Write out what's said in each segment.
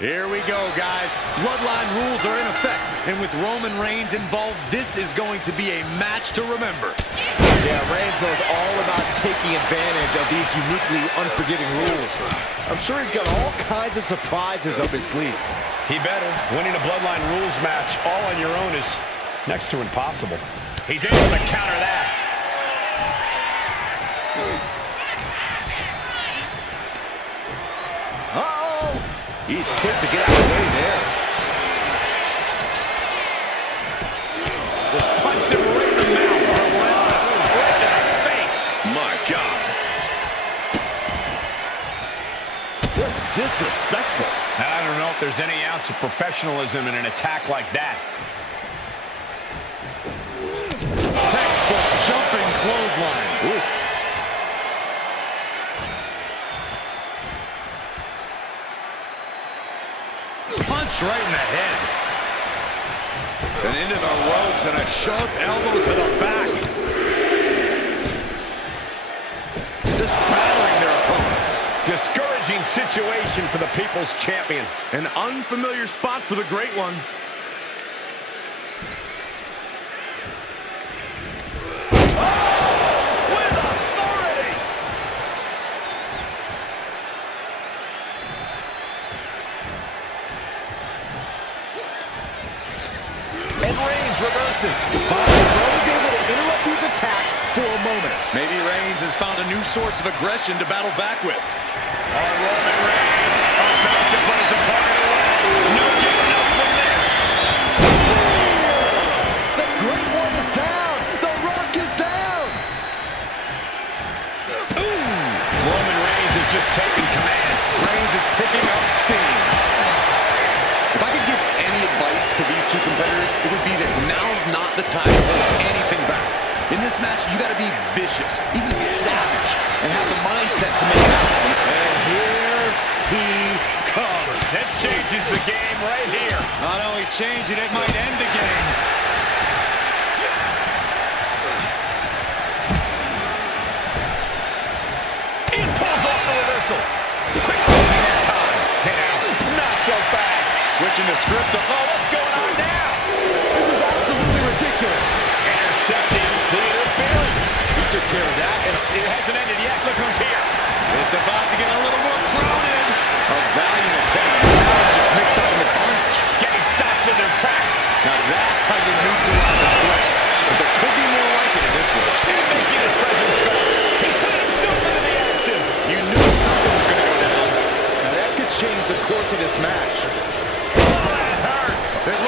Here we go, guys. Bloodline rules are in effect, and with Roman Reigns involved, this is going to be a match to remember. Yeah, Reigns knows all about taking advantage of these uniquely unforgiving rules. I'm sure he's got all kinds of surprises up his sleeve. He better. Winning a Bloodline rules match all on your own is next to impossible. He's able to counter that. Uh-oh! He's quick to get out of the way there. Just punched him right in the mouth. Relentless. Right to the face. My God. Just disrespectful. I don't know if there's any ounce of professionalism in an attack like that. Textbook jumping clothesline. Oof. Punch right in the head. Sent into the ropes and a sharp elbow to the back. Just battering their opponent. Discouraging situation for the People's Champion. An unfamiliar spot for the Great One. And Reigns reverses. Finally, Roman's able to interrupt these attacks for a moment. Maybe Reigns has found a new source of aggression to battle back with. Roman Reigns about to put his opponent away. No getting up from this. Spear! The Great One is down. The Rock is down. Roman Reigns is just taking command. Reigns is picking up steam. If I could give any advice to these two competitors, it would be that now's not the time to hold anything back. In this match, you got to be vicious, even savage, and have the mindset to make it happen. And here he comes. This changes the game right here. Not only change it, it might end the game. He pulls off the reversal. Quick thinking that time. Yeah, not so fast. Switching the script up. Oh, what's going on now? This is absolutely ridiculous. Intercepting the interference. He took care of that, and It hasn't ended yet. Look who's here. it's about to get a little more crowded. A valiant attempt. Now it's just mixed up in the carnage. Getting stopped in their tracks. Now that's how you neutralize a threat. But there could be more like it in this one. And making his presence felt. He's put himself into the action. You knew something was going to go down. Now that could change the course of this match. Oh, that hurt. This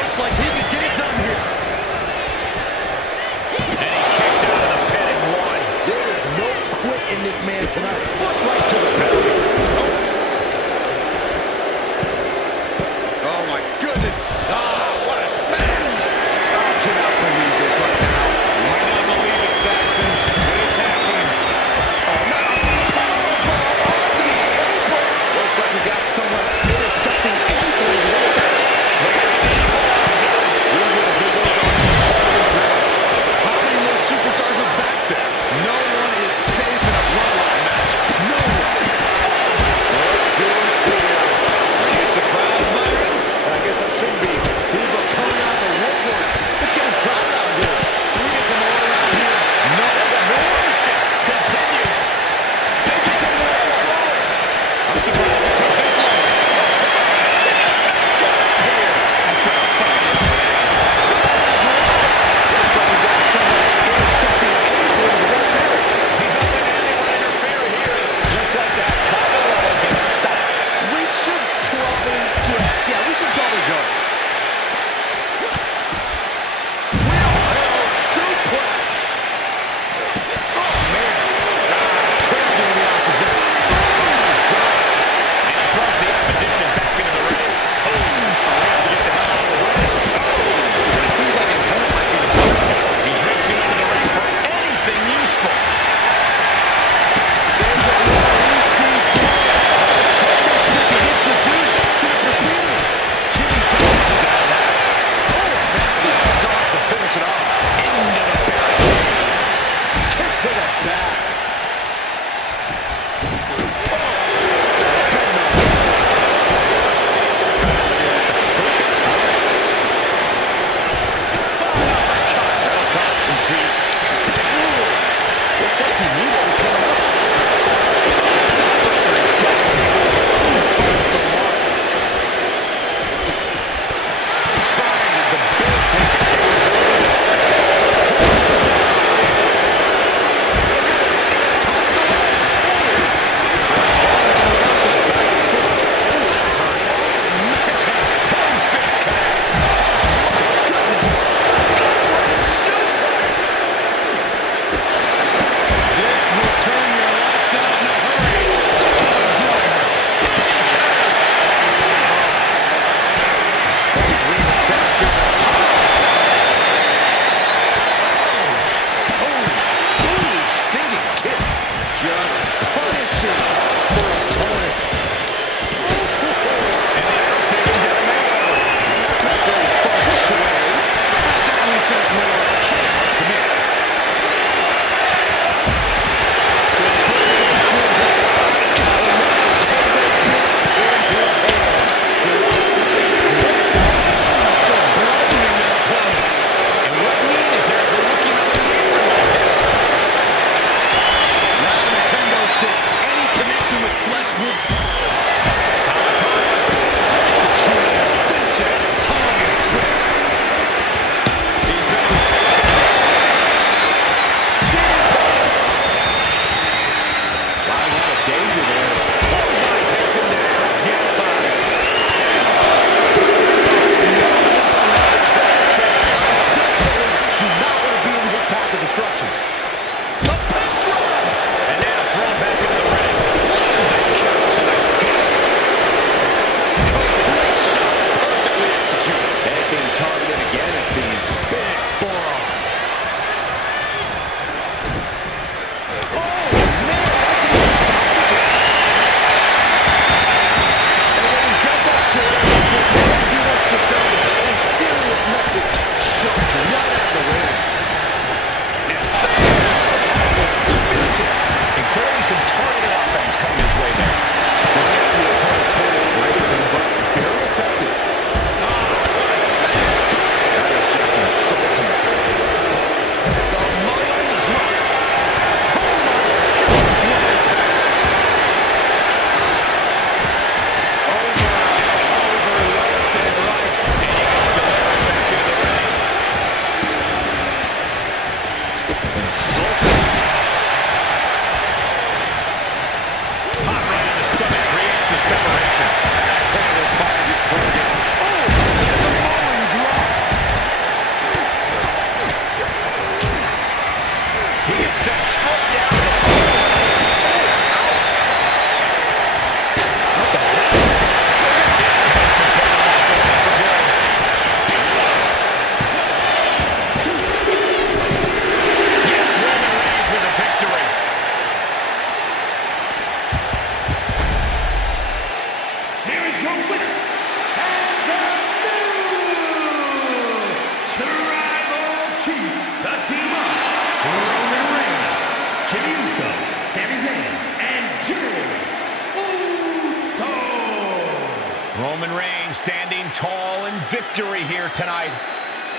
Standing tall in victory here tonight.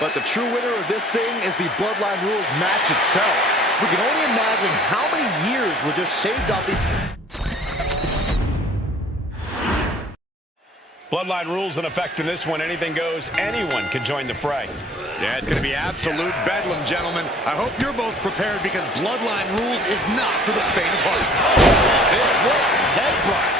But the true winner of this thing is the Bloodline Rules match itself. We can only imagine how many years were just shaved off the... Bloodline rules in effect in this one. Anything goes. Anyone can join the fray. Yeah, it's going to be absolute bedlam, gentlemen. I hope you're both prepared because Bloodline Rules is not for the faint of heart. What a headbutt.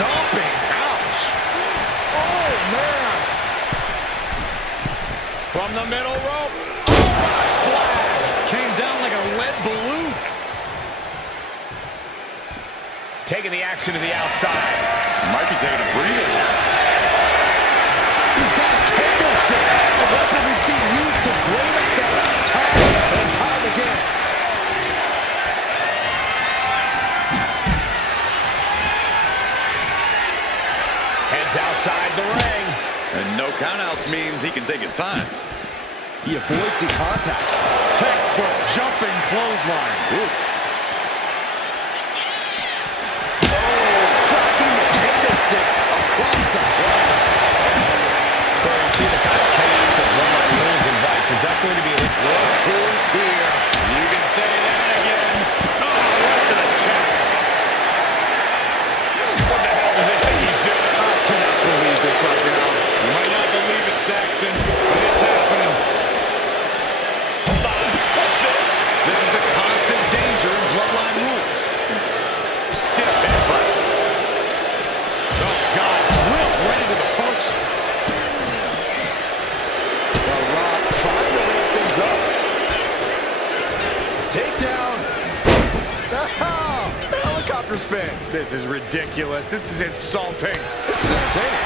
Stomping. Ouch. Oh, man. From the middle rope. Oh, splash! Came down like a lead balloon. Taking the action to the outside. Might be taking a breather. He's got a candlestick. A weapon we've seen used to great effect time and time again. Heads outside the ring. And no countouts means he can take his time. He avoids the contact. Textbook jumping clothesline. Oof. Across the head. Corey, you see the kind of chaos that Bloodline rules invites. Is that going to be it? Look who's here. You can say that again. Oh, right to the chest. What the hell does he think he's doing? I cannot believe this right now. You might not believe it, Saxton, but it's happening. Hold on. What's this? This is the constant danger in Bloodline Rules. Stiff headbutt. Oh, God, drilled right into the post. Well, Rob trying to ramp things up. Takedown. Oh, helicopter spin. This is ridiculous. This is insulting. This is entertaining.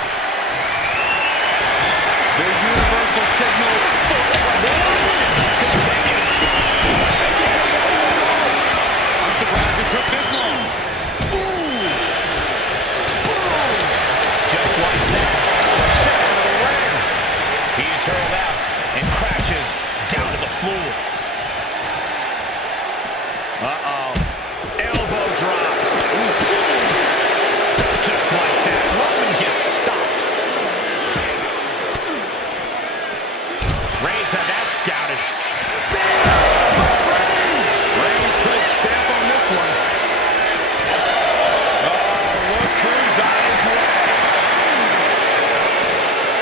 The universal signal for revolution continues. I'm surprised it took this long. Just like that. Center of the ring. He's hurled out and crashes down to the floor. Uh-oh. Elbow drop. Just like that. Roman gets stopped. Reigns had that scouted. Reigns put his stamp on this one. Look who's on his way.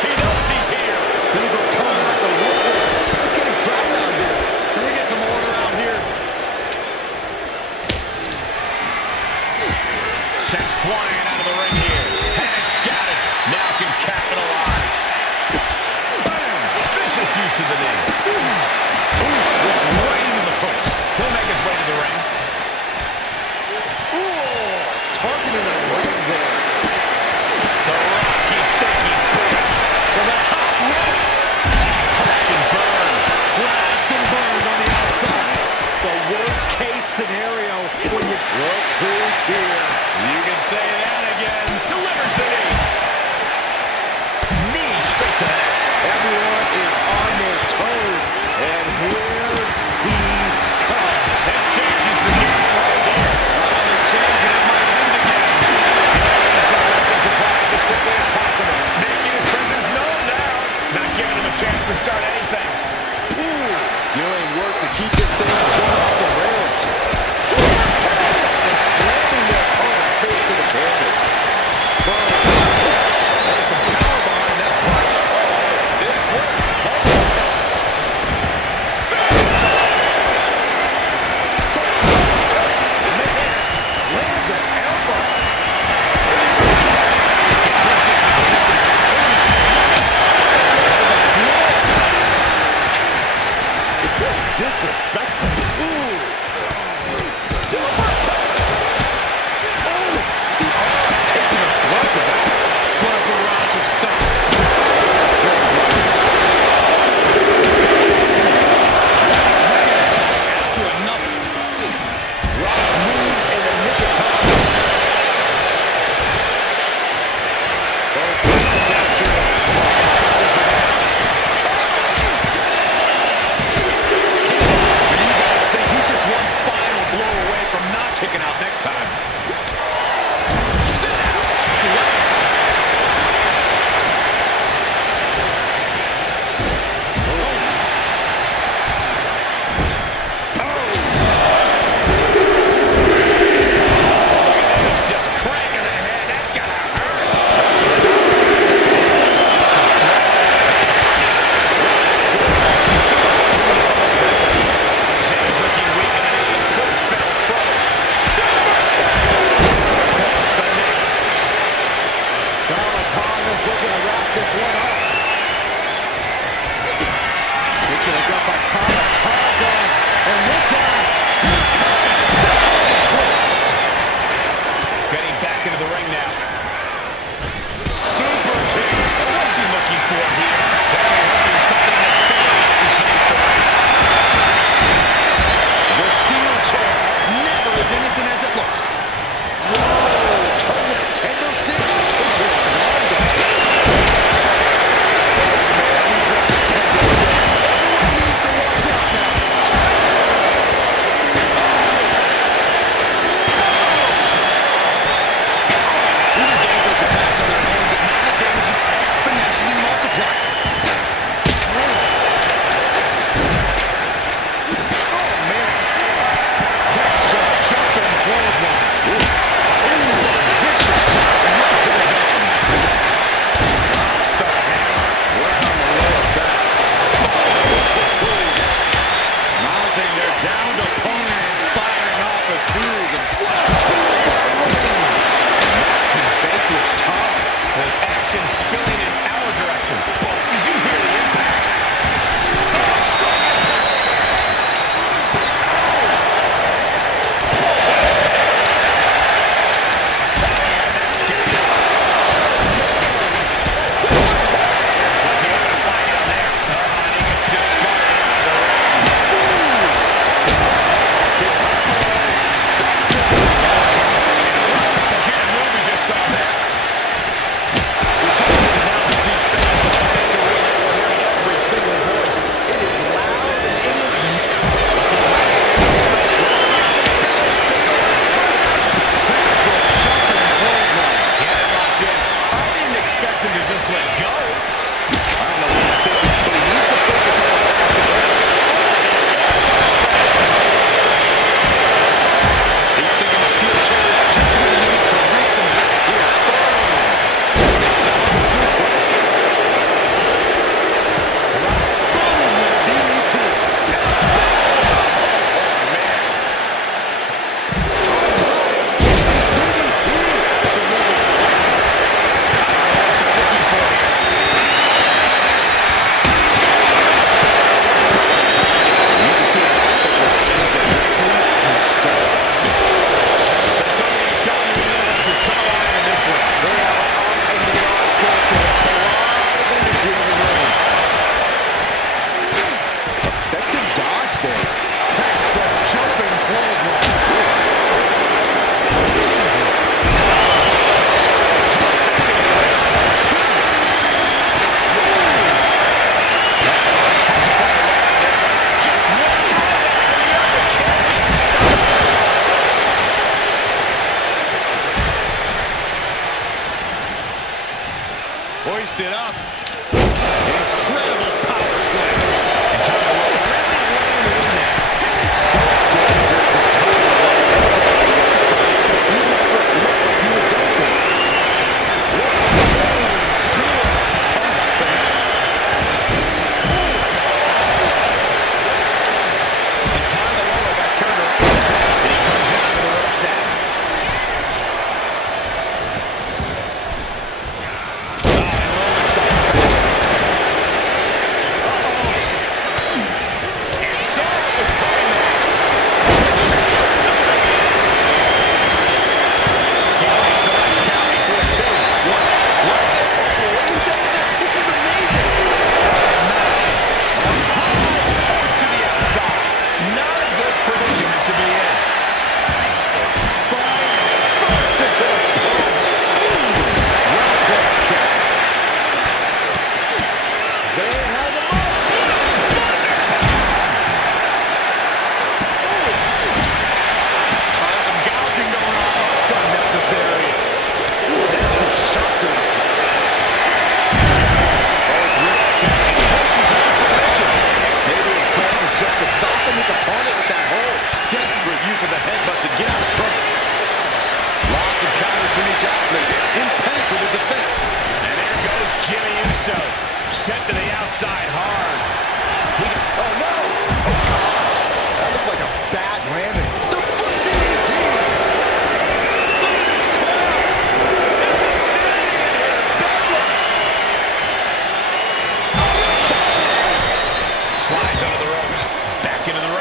He knows he's here. People coming out the woodworks. It's getting crowded out here. Can we get some order out here? Sent flying out of the ring here. Had scouted. Now can capitalize. Bam! Vicious use of the knee. Right into the post. He'll make his way to the ring. Targeting the leg there. The Rocky Sticky Boot. From the top rope. Crash and burn. Crashed and burned on the outside. The worst case scenario when you look who's here. You can say that again. Delivers the knee. Knee straight to the neck. Everyone is on their toes. And here he comes. This changes the game right here. They're changing. It might end again. He's surprised as quickly as possible. Making his presence known now. Not giving him a chance to start anything. Doing work to keep this thing going off the rails. And slamming their opponent's face to the canvas. hoisted up. Incredible power slam. And Tyler Rowe really laying it in there. So dangerous as Tyler Rowe is staying in this fight. He never looked like he was done for. Spear. Punch connects. And Tyler Rowe got turned around. And he comes down to the rope stand. Desperate use of the headbutt to get out of trouble. Lots of counters from each athlete. Impenetrable defense. And there goes Jimmy Uso. Sent to the outside hard. Oh, no! Oh, gosh! That looked like a bad landing. The foot DDT! Look at this crowd! It's insanity in here! Bedlam! Slides under the ropes. Back into the ring.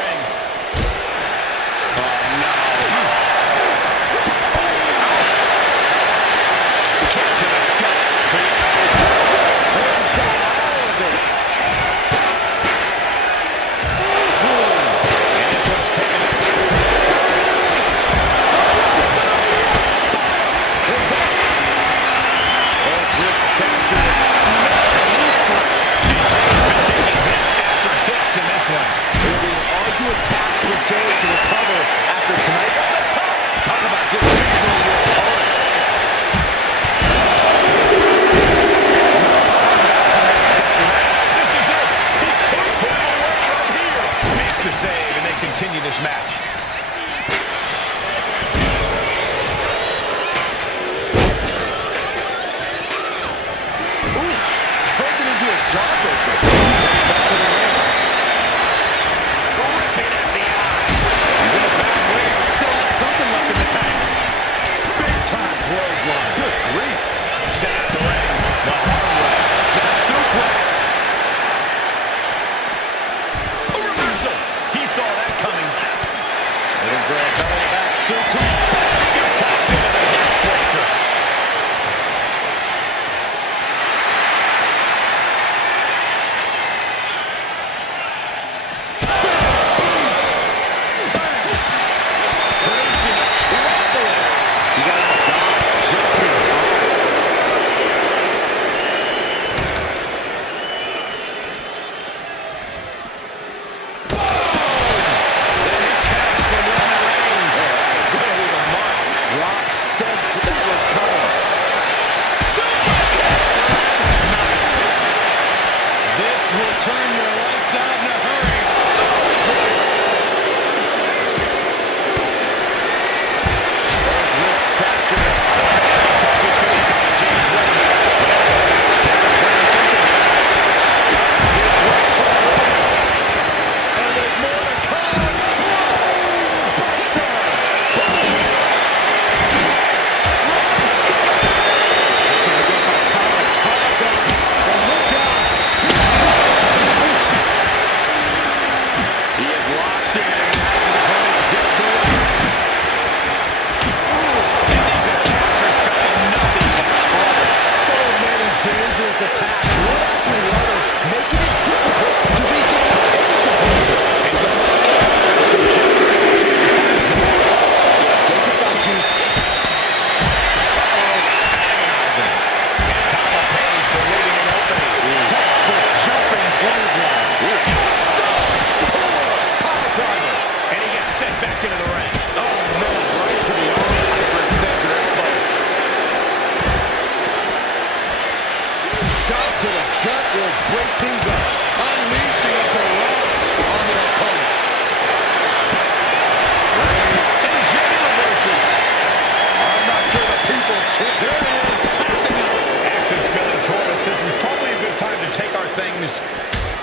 things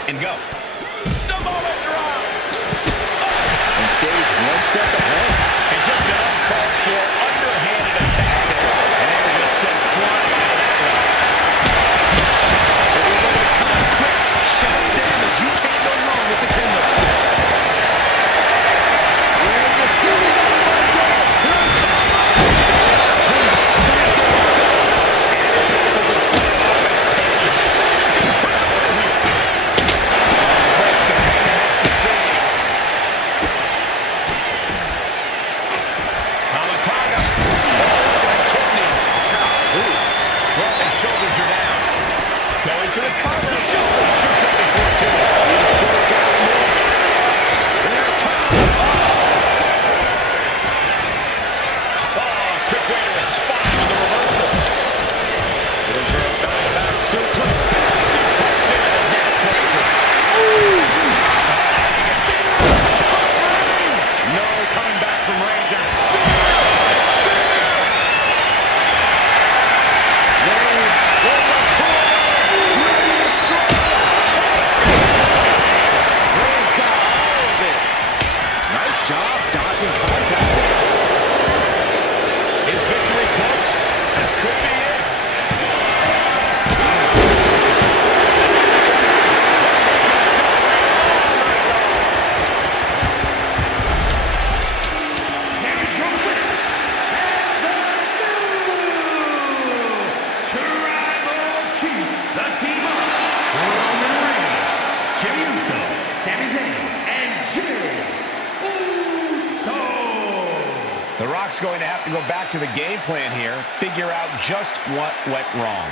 and go. Samoa drop. And stays one step ahead. And just an uncalled for underhanded attack there. And they were just sent flying out of that one. If you're looking to cause quick, sharp damage, you can't go wrong with the kendo stick. Going to have to go back to the game plan here, figure out just what went wrong.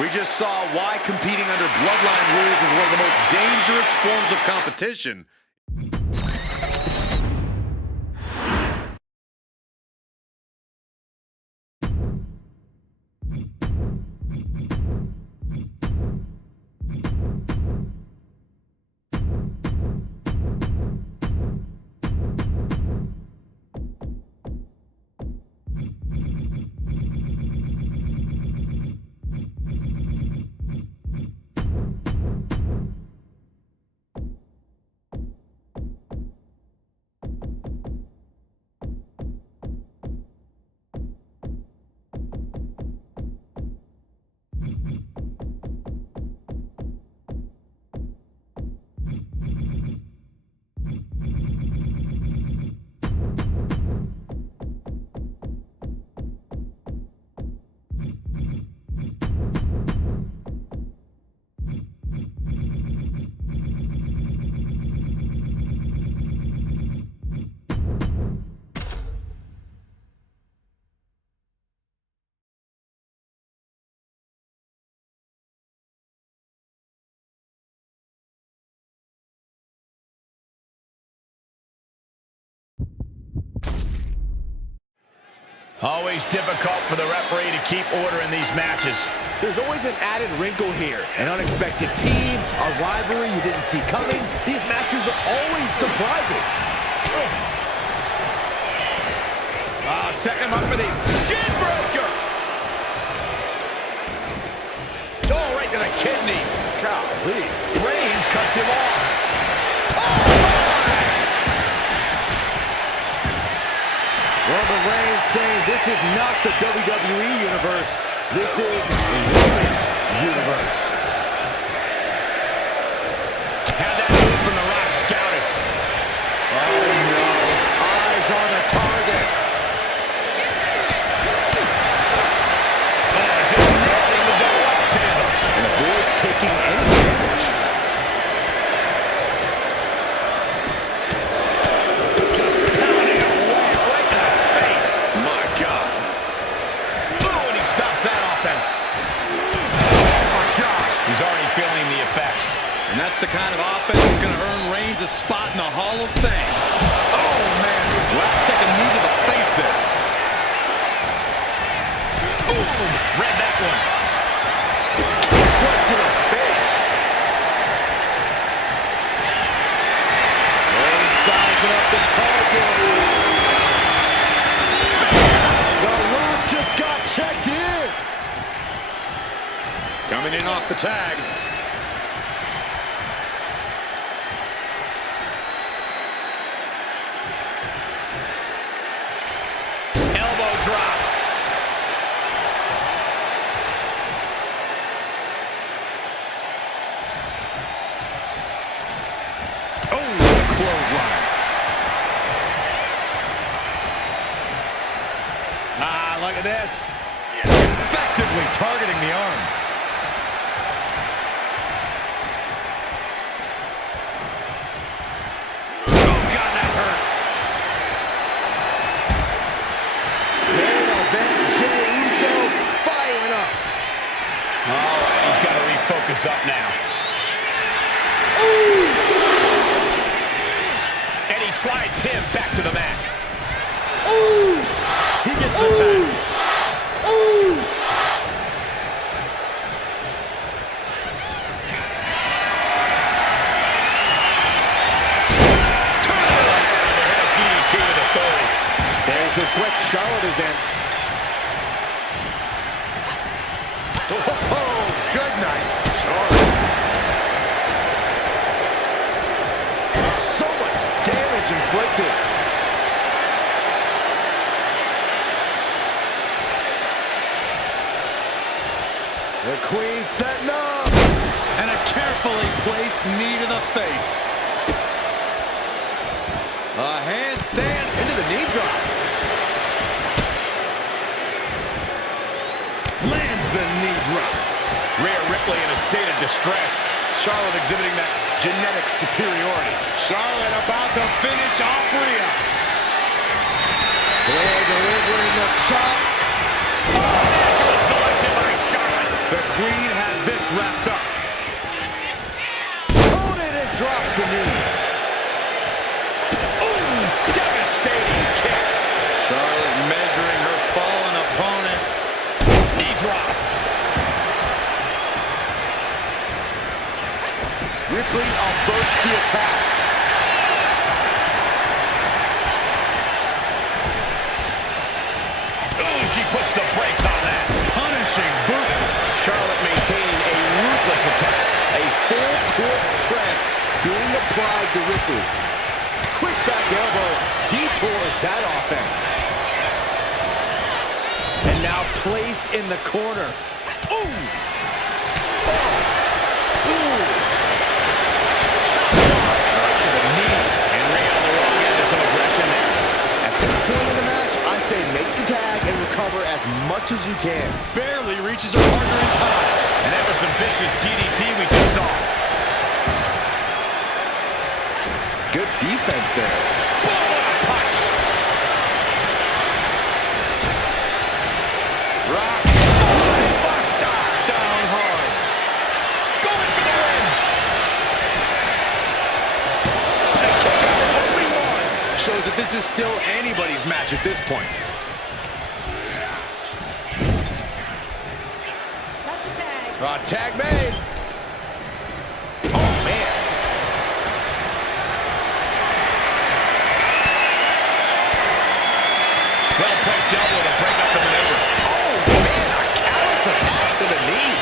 We just saw why competing under Bloodline rules is one of the most dangerous forms of competition. Always difficult for the referee to keep order in these matches. There's always an added wrinkle here. An unexpected team, a rivalry you didn't see coming. These matches are always surprising. Setting him up for the shin breaker. Oh, right to the kidneys. Golly. Reigns cuts him off. Roman Reigns saying this is not the WWE Universe. This is Roman's Universe. Had that move from The Rock scouted. Oh no. Eyes on the target. Just nailing with that Rock's handle. And avoids taking any damage. Just pounding away right in the face. My God. Ooh, and he stops that offense. Oh my God. He's already feeling the effects. And that's the kind of offense that's going to earn Reigns a spot in the Hall of Fame. Oh, man. Last second knee to the face there. Ooh, read that one. Right to the face. Reigns sizing up the target. The Rock just got checked in. Coming in off the tag. Ah, look at this. Effectively targeting the arm. Oh, God, that hurt. Main event, Jey Uso firing up. All right, he's got to refocus up now. Ooh. And he slides him back to the mat. Ooh. He gets the tag. Ooh. DDT with authority. There's the switch Charlotte is in. Oh, good night, Charlotte. So much damage inflicted. The Queen setting up. And a carefully placed knee to the face. A handstand Into the knee drop. lands the knee drop. Rhea Ripley in a state of distress. Charlotte exhibiting that genetic superiority. Charlotte about to finish off Rhea. Flair delivering the chop. Excellent selection by Charlotte. The Queen has this wrapped up. Opponent and drops the knee. Ooh, devastating kick. Charlotte measuring her fallen opponent. Knee drop. Ripley averts the attack. Ooh, she puts the brakes on that. Punishing boot. Charlotte maintaining a ruthless attack. A full court press being applied to Ripley. Quick back elbow detours that offense. And now placed in the corner. Ooh! Oh. Ooh! Chop block right to the knee. And Rhea on the wrong end of some aggression there. At this point in the match, I say make the tag and recover as much as you can. Barely reaches her partner in time. And that was some vicious DDT we just saw. Good defense there. Boom, what a punch. Rock. Buster. Down hard. Going for the win. And kick out only one. Shows that this is still anybody's match at this point. Tag made. Oh, man. Well-placed elbow to break up the maneuver. Oh, man, a callous attack to the knee.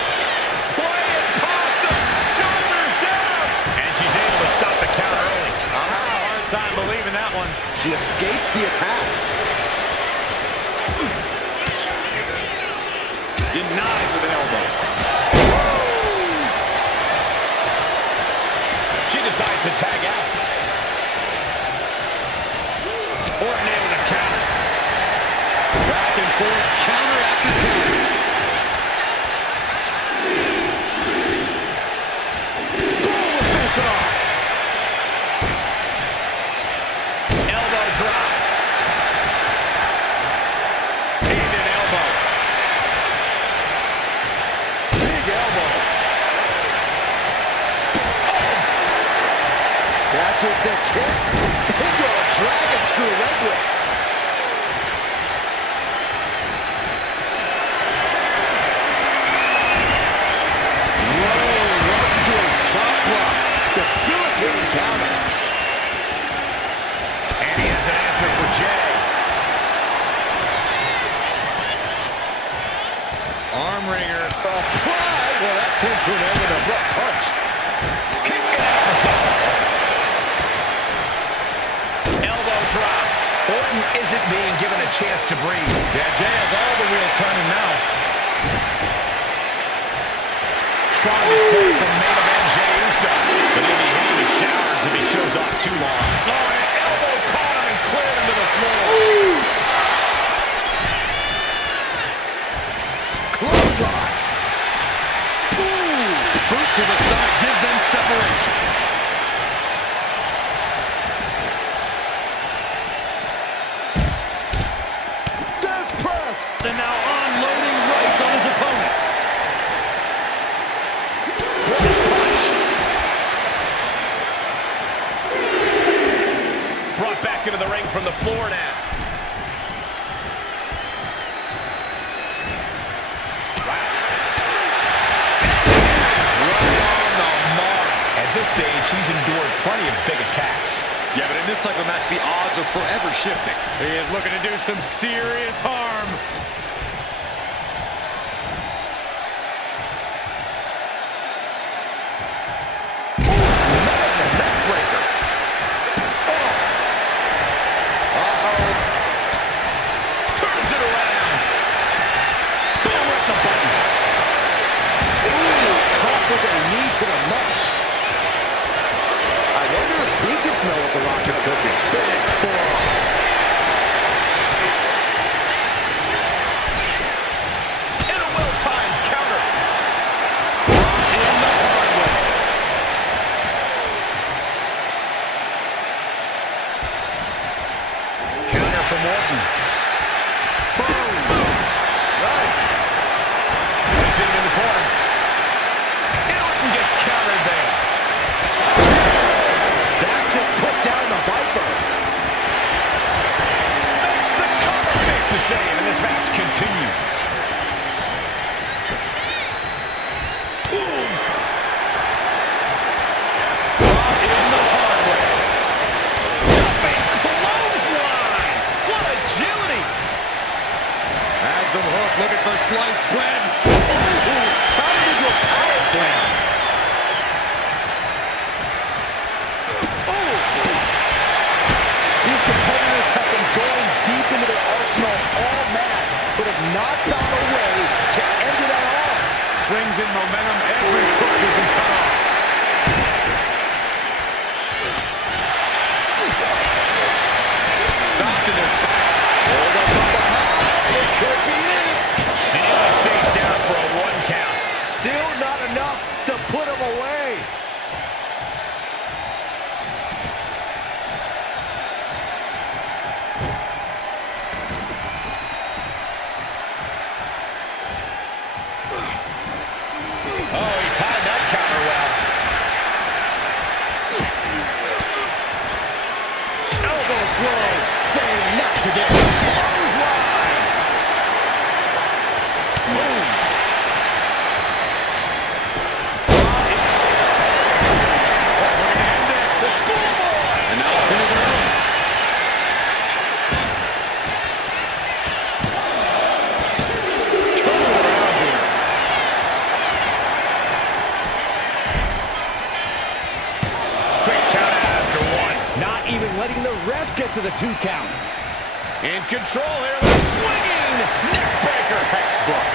Playing possum. Shoulders down. And she's able to stop the count early. Hard time believing that one. She escapes the attack. Denied with an elbow. She decides to tag out. Orton able to counter. Back and forth, counter after counter. Boom, will finish it off. Elbow drop. And an elbow. Big elbow. Catches the kick. Into a dragon screw leg whip. Right into a chop block. Debilitating counter. And he has an answer for Jey. Arm wringer. Applied. Well, that came to an end with a abrupt punch. Kick and uppercut. Elbow drop. Orton isn't being given a chance to breathe. Yeah, Jey has all the wheels turning now. Strong display from main event Jey Uso. But he'll be hitting the showers if he shows off too long. Oh, and an elbow caught him and cleared him to the floor. from the floor now. At this stage, he's endured plenty of big attacks. Yeah, but in this type of match, the odds are forever shifting. He is looking to do some serious harm. Neckbreaker. Uh-oh. Turns it around. Boom, right the button. Ooh, caught with a knee to the mush. I wonder if he can smell what the Rock is cooking. Big forearm. And a well-timed counter. In the hard way. Counter from Orton. Boom. Booms. Nice. Sitting in the corner. And Orton gets countered there. That just put down the Viper. Makes the cover. Makes the save, and this match continues. Boom. Brought in the hard way. Jumping clothesline. What agility. Has the hook, looking for sliced bread. Ooh, countered into a power slam. These competitors have been going deep into their arsenal all match, but have not found a way to end it at all. Swings in momentum, every push has been cut off. Stopped in their tracks. Hold up from behind. This could be it. And he only stays down for a 1 count. Still not enough to put him away. Oh, he tied that counter well. Elbow throw. Saying not today. Clothesline. Boom. And this, the schoolboy. And now up into their own. Turn around here. Quick count after 1. Not even letting the ref get to the 2 count. In control here with swinging neckbreaker. Textbook.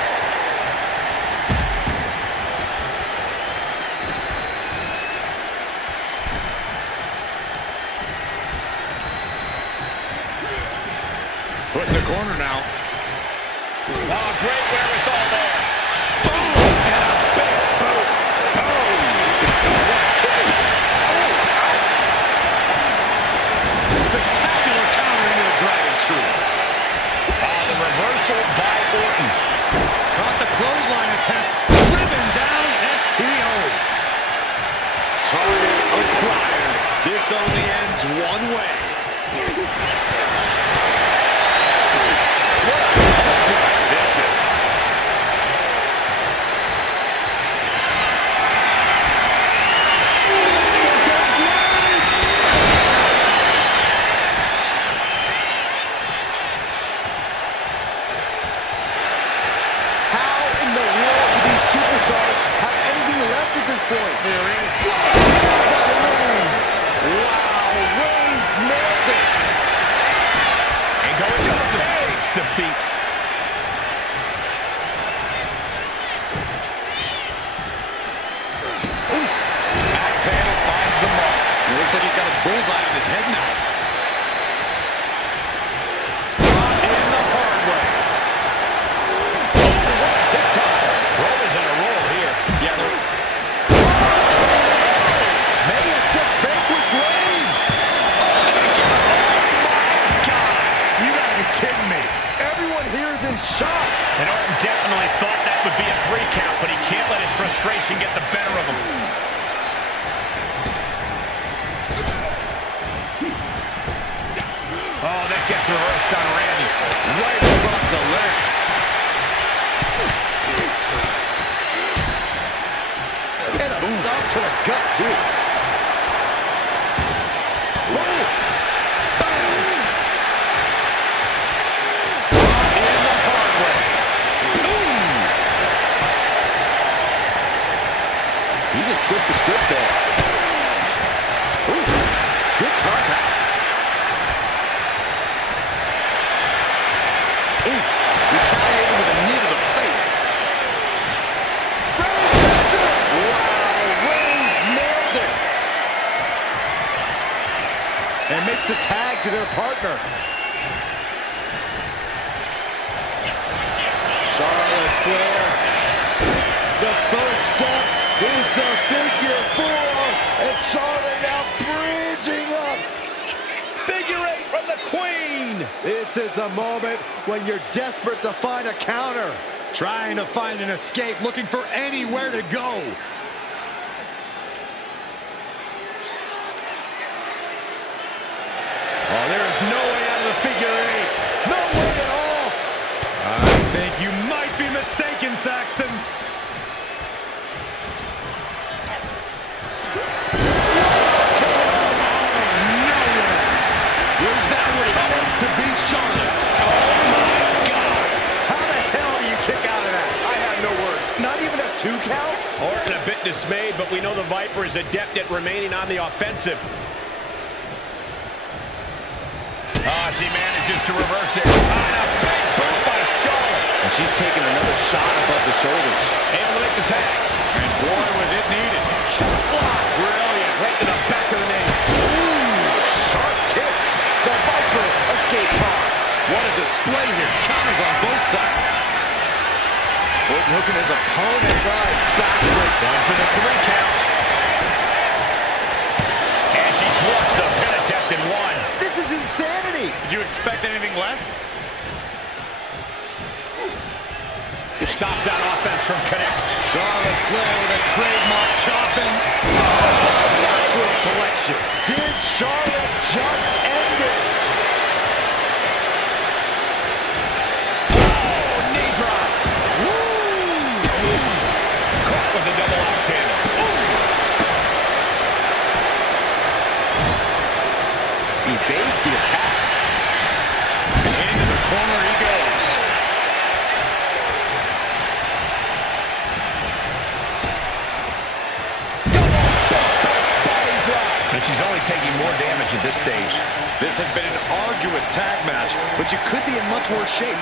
Put in the corner now. Oh, great wherewithal there. Boom! And a big boot. Oh! What a kick. Spectacular counter into a dragon screw. The reversal by Orton. Caught the clothesline attempt. Driven down STO. Target acquired. This only ends one way. Vicious. How in the world do these superstars have anything left at this point? There is. Reigns. Wow, Reigns nailed it. And going off the stage, defeat. Axe handle finds the mark. It looks like he's got a bullseye on his head now. Caught in the hard way. Hip toss. Roman's on a roll here. Yeah, they're... May have just vanquished Reigns. You gotta be kidding me. Everyone here is in shock. And Orton definitely thought that would be a 3 count, but he can't let his frustration get the better of him. Oh, gut, too. Boom! Bam! In the hard way. He just flipped the script there. Ooh, good contact. Ooh, retaliated with a knee to the face. Reigns has it! Wow, Reigns nailed it! And makes the tag to their partner. Charlotte Flair. The first step is the figure 4. And Charlotte now bridging up. Figure 8 from the Queen. This is the moment when you're desperate to find a counter. Trying to find an escape, looking for anywhere to go. Oh, there is no way out of the figure 8. No way at all. I think you might be mistaken, Saxton. Is that what it takes to beat Charlotte? Oh my God! How the hell do you kick out of that? I have no words. Not even a 2 count? Orton a bit dismayed, but we know the Viper is adept at remaining on the offensive. She manages to reverse it. And a big boot by Charlotte. And she's taking another shot above the shoulders. Able to make the tag. And boy, was it needed. Chop block. Brilliant. Right to the back of the knee. Ooh, sharp kick. The Vipers escape pod. What a display here. Counters on both sides. Orton hooking his opponent. Nice backward. Going for the 3 count. And she thwarts the pin attempt in 1. This is insanity. Did you expect anything less? Stops that offense from connect. Charlotte Flair with a trademark chopping. Natural selection. Did Charlotte just end this? Oh, knee drop. Woo! Caught with the double axe handle. Evades the attack. Into the corner he goes. And she's only taking more damage at this stage. This has been an arduous tag match, but you could be in much worse shape.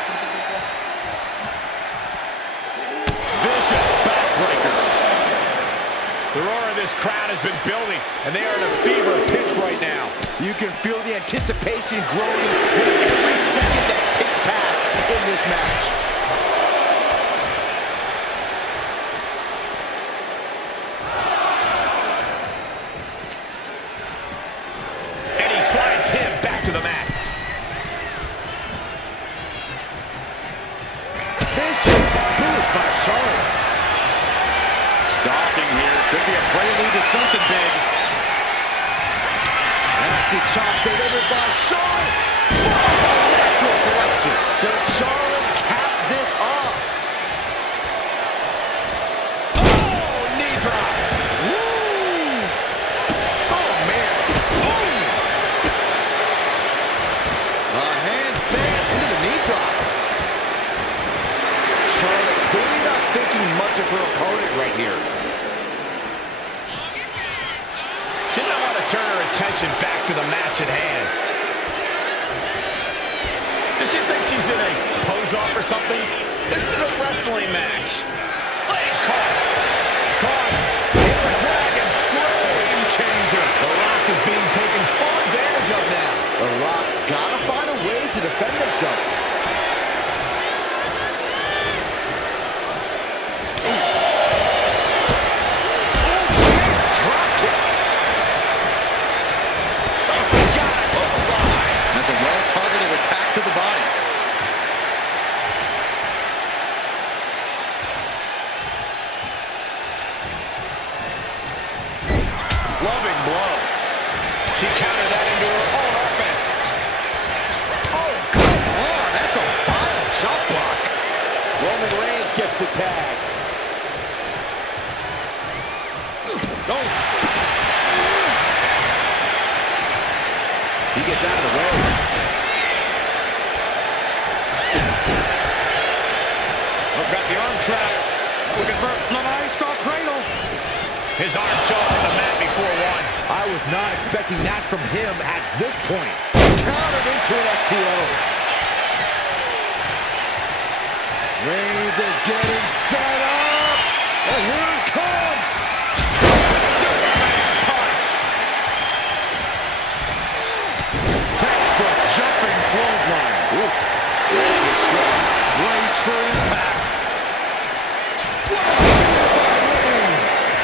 Vicious backbreaker. The roar of this crowd has been building, and they are in a fever pitch right now. You can feel the anticipation growing with every second that ticks past in this match. And he slides him back to the mat. Vicious boot by Charlotte. Stalking here could be a prelude to something big. Nasty chop delivered by Charlotte. Natural selection. Does Charlotte cap this off? Oh, knee drop. Woo! Oh, man. A handstand into the knee drop. Charlotte clearly not thinking much of her opponent right here. She doesn't want to turn her attention back to the match at hand. Does she think she's in a pose-off or something? This is a wrestling match. Legs caught. Caught. Hit the dragon screw. Game changer. The Rock is being taken full advantage of now. The Rock's gotta find a way to defend himself. That's a well-targeted attack to the body. Loving blow. She countered that into her own offense. Oh, come on. That's a vile shot block. Roman Reigns gets the tag. Oh, trap. Looking for the Maestro cradle. His arm showed on the mat before one. I was not expecting that from him at this point. Countered into an STO. Reigns is getting set up. And here it comes. Superman punch. Textbook jumping clothesline. Oof. Reigns strong. Brace for impact.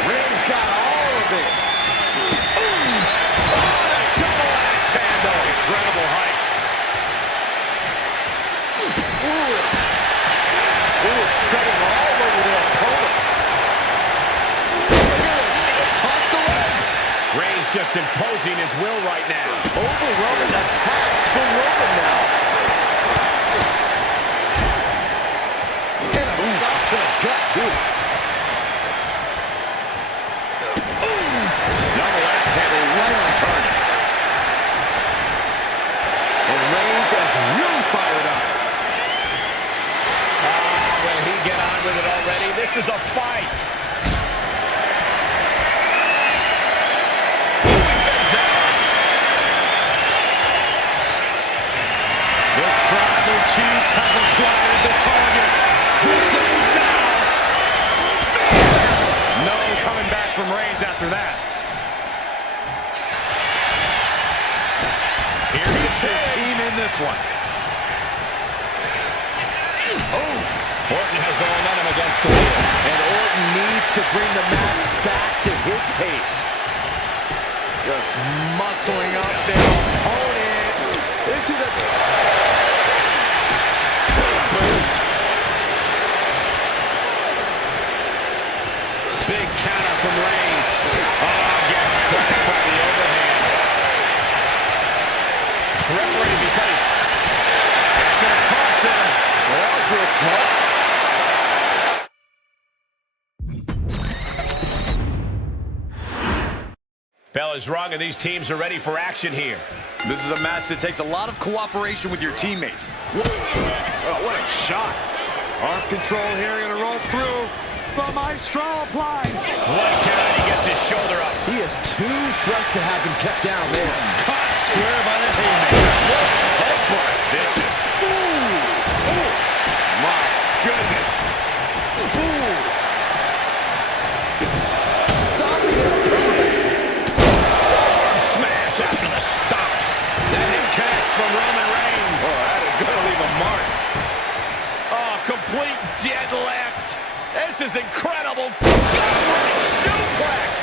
Reigns got all of it. Double axe handle. Incredible height. Treading all over their opponent. Look at this. She just tossed the leg. Reigns just imposing his will right now. Overwhelming attacks from Roman now. And a stop to the gut, too. Double axe handle right on target. And Reigns is really fired up. Will he get on with it already? This is a fight. The tribal chief has acquired the target. This ends now. No coming back from Reigns after that. Here gets his team in this one. Orton has the momentum against the wheel. And Orton needs to bring the match back to his pace. Just muscling up their opponent into the boot. Big counter from Reigns. Oh, gets cracked by the overhand. Referee because it's going to cost them. Well, that was real smart. Bell is wrong, and these teams are ready for action here. This is a match that takes a lot of cooperation with your teammates. Oh, what a shot. Arm control here, gonna roll through. The Maestro applied. One count, he gets his shoulder up. He is too fresh to have been kept down there. Caught square by the haymaker. Oh, boy, vicious. Ooh. My goodness. Ooh. Stopping it up top. Smash after the stops. That hit connects from Roman Reigns. Oh, that is going to leave a mark. Oh, complete deadlift. This is incredible. Gut-wrench suplex.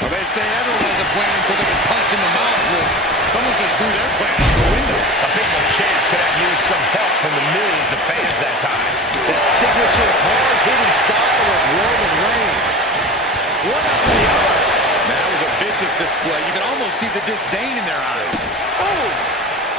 Well, they say everyone has a plan until they get punched in the mouth. Well, someone just threw their plan out the window. A People's Champ could have used some help from the millions of fans that time. That signature hard-hitting style of Roman Reigns. One after the other. That was a vicious display. You can almost see the disdain in their eyes. Oh!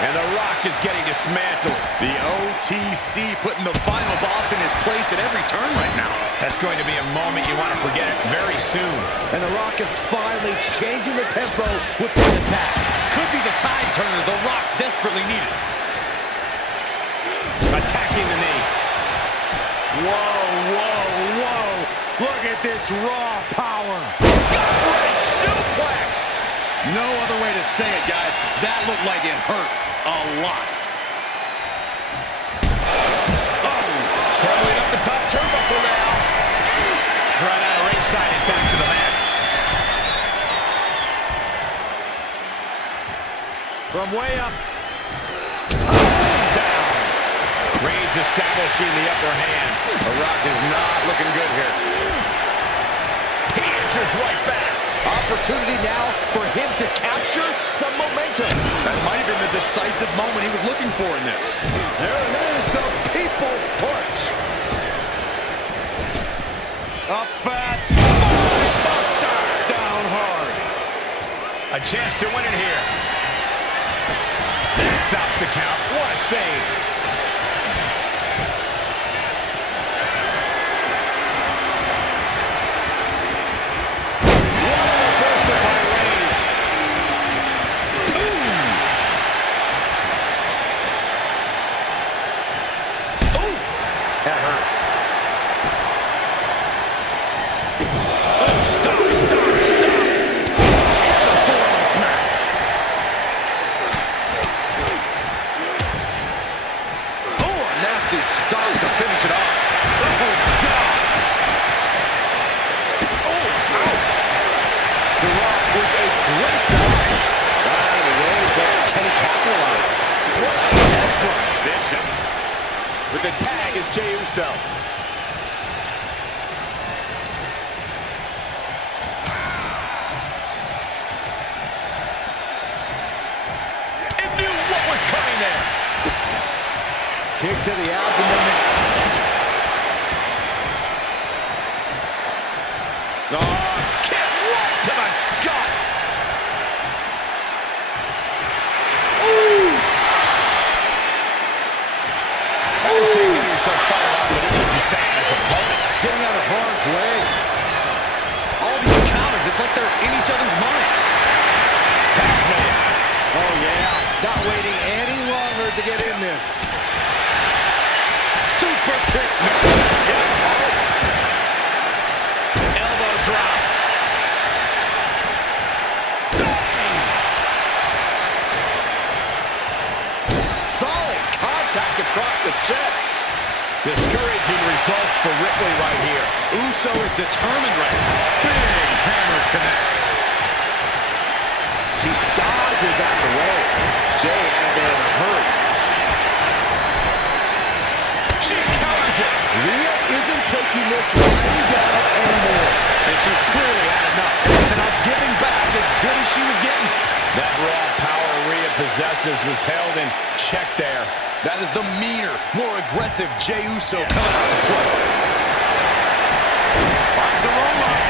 And The Rock is getting dismantled. The OTC putting the final boss in his place at every turn right now. That's going to be a moment you want to forget very soon. And The Rock is finally changing the tempo with that attack. Could be the tide turner The Rock desperately needed. Attacking the knee. Whoa, whoa, whoa. Look at this raw power. Gut-wrench suplex. No other way to say it, guys. That looked like it hurt a lot. Oh, traveling up the top turnbuckle now. Right out of ringside and back to the mat. From way up. Down. Reigns establishing the upper hand. The Rock is not looking good here. He answers right back. Opportunity now for him to capture some momentum. That might have been the decisive moment he was looking for in this. There it is, the People's Punch. Up fast. Buster. Down hard. A chance to win it here. That stops the count. What a save. Jey Uso. And knew what was coming there. Kick to the abdomen. Kick right to the gut. Getting yourself fired up, but it needs to stand as a opponent. Getting out of harm's way. All these counters, it's like they're in each other's minds. Oh, yeah. Not waiting any longer to get in this. Super kick. Elbow drop. Solid contact across the chest. Discouraging results for Ripley right here. Uso is determined right now. Big hammer connects. She dodges out the way. Jey out of there in a hurry. She counters it. Rhea isn't taking this lying down anymore. And she's clearly had enough. And not giving back as good as she was getting. That raw power Rhea possesses was held in check there. That is the meaner, more aggressive Jey Uso coming out to play. Finds the roll up.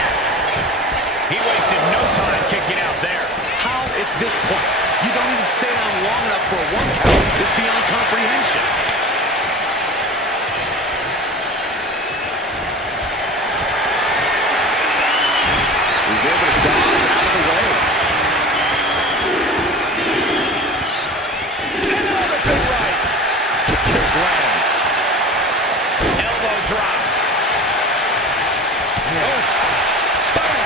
He wasted no time kicking out there. How at this point you don't even stay down long enough for a 1 count is beyond comprehension. He's able to dodge out of the way. Another big right. Kick lands. Elbow drop. Oh. Boom.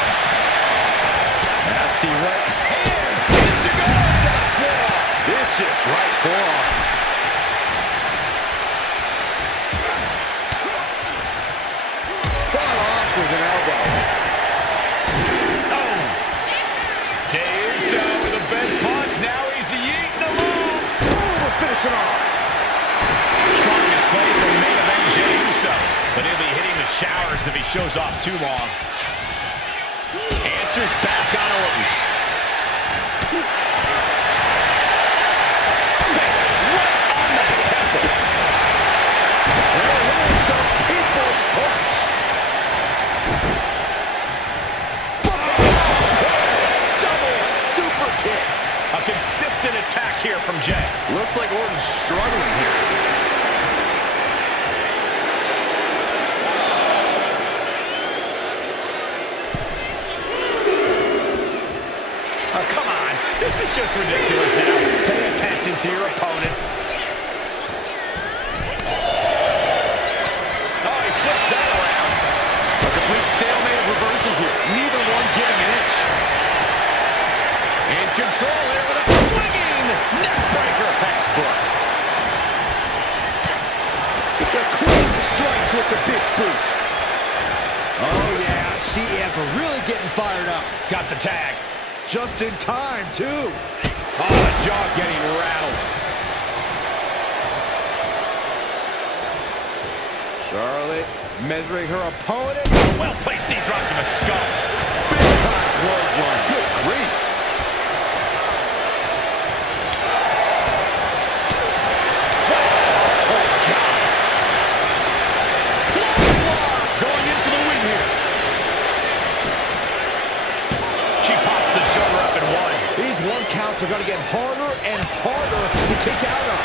Nasty right hand. Hits it going to the floor. Vicious right forearm. Fought off with an elbow. Oh. Jey Uso with a big punch. Now he's eating them all. Oh, finish it off. Strong display from main event Jey Uso. But he'll be hitting the showers if he shows off too long. Answers back on Orton. Face right on the temple. There is the people's punch. Double super kick. A consistent attack here from Jey. Looks like Orton's struggling here. Oh, come on. This is just ridiculous now. Pay attention to your opponent. Oh, he flips that around. A complete stalemate of reversals here. Neither one giving an inch. In control here with a swinging neckbreaker. Textbook. The Queen strikes with the big boot. Oh, yeah. She is really getting fired up. Got the tag. Just in time, too. Oh, the jaw getting rattled. Charlotte measuring her opponent. Well-placed knee drop to the skull. Big time clothesline. Good grief. Oh, God. Clothesline. Going in for the win here. She pops the shoulder up and one. These 1 counts are going to get harder and harder to kick out of.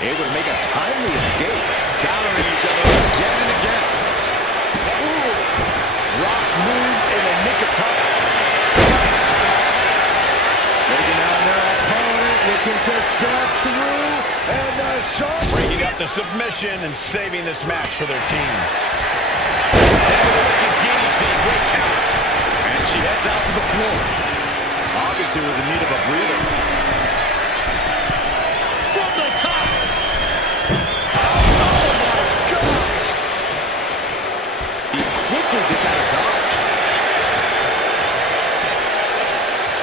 Able to make a timely escape. Countering each other again and again. Ooh. Rock moves in the nick of time. Taking down their opponent, looking to step through, and the shot. Breaking up the submission and saving this match for their team. DDT, great count. And she heads out to the floor. Obviously was in need of a breather. From the top. Oh my gosh! He quickly gets out of dodge.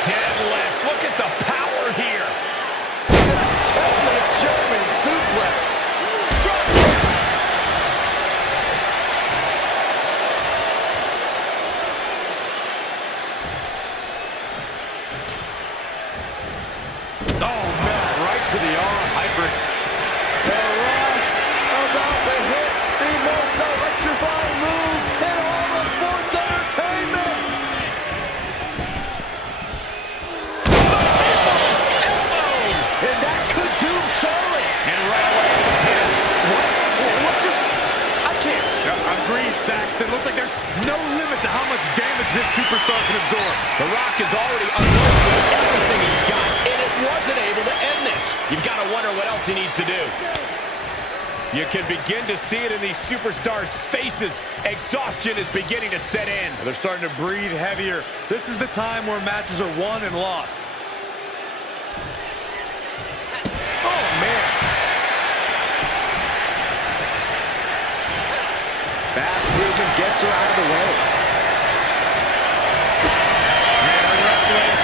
Dead left. Look at the power here. referee. The Rock about to hit the most electrifying moves in all of sports entertainment. People's elbow! And that could doom Charlotte. And right away with the pin. What just... I can't... Agreed, Saxton. Looks like there's no limit to how much damage this superstar can absorb. The Rock is already unloaded everything he's got, and it wasn't able to end this. You've got to wonder what else he needs to do. You can begin to see it in these superstars' faces. Exhaustion is beginning to set in. They're starting to breathe heavier. This is the time where matches are won and lost. Oh, man. Fast movement gets her out of the way.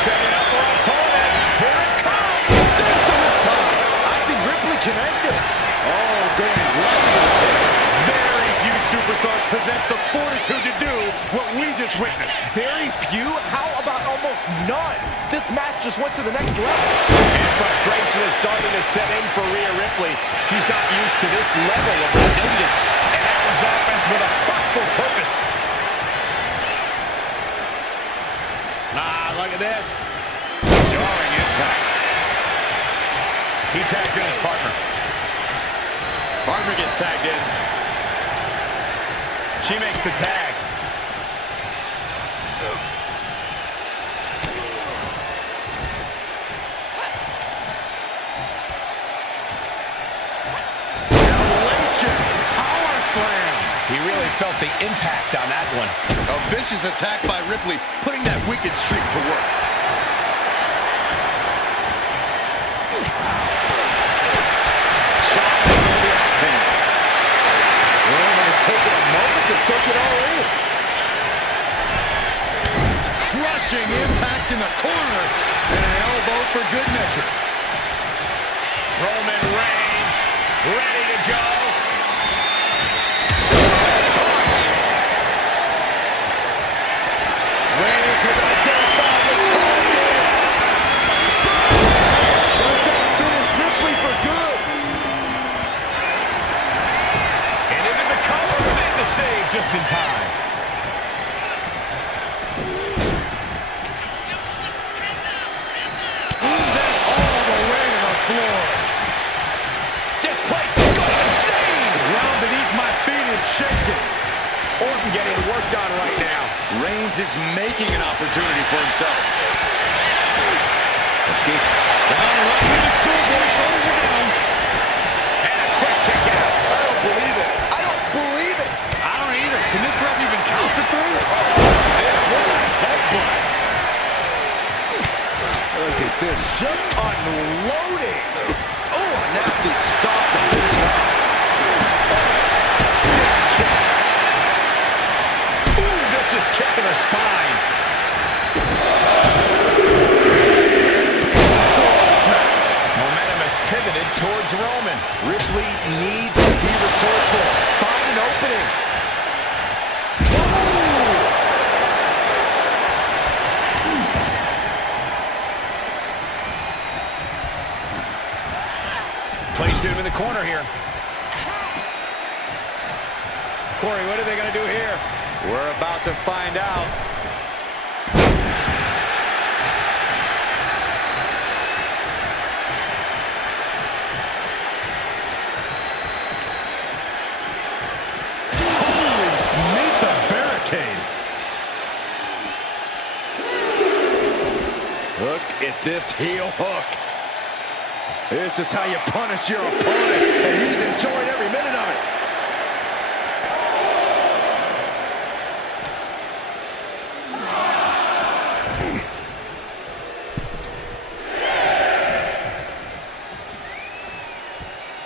Setting up her opponent. Here it comes. There's the lip tie. I think Ripley can end this. Oh, going right into the pin. Very few superstars possess the fortitude to do what we just witnessed. Very few? How about almost none? This match just went to the next level. And frustration is starting to set in for Rhea Ripley. She's not used to this level of resilience. And that was offense with a thoughtful purpose. Look at this. Jarring impact. He tags in his partner. Partner gets tagged in. She makes the tag. Hellacious power slam. He really felt the impact on that one. A vicious attack by Ripley, putting that wicked streak to work. Chopped into the axe handle. Roman has taken a moment to soak it all in. Crushing impact in the corner. And an elbow for good measure. Roman Reigns ready to go. Reigns has identified the target. Does that finish Ripley for good? And into the cover, made the save just in time. Set all the way to the floor. This place is going insane. Ground beneath my feet is shaking. Orton getting worked on right now. Reigns is making an opportunity for himself. Escape. Down right with the schoolboy. Shoulders are down. And a quick kick out. I don't believe it. I don't believe it. I don't either. Can this ref even count the three? What a headbutt. Look at this. Just unloading. Oh, a nasty stop to finish it off. Stick kick. Ooh, vicious kick to the spine. Smash. Momentum has pivoted towards Roman. Ripley needs to be resourceful. Find an opening. Placed him in the corner here. Corey, what are they going to do here? We're about to find out. Holy, meet the barricade. Look at this heel hook. This is how you punish your opponent, and he's enjoying every minute of it.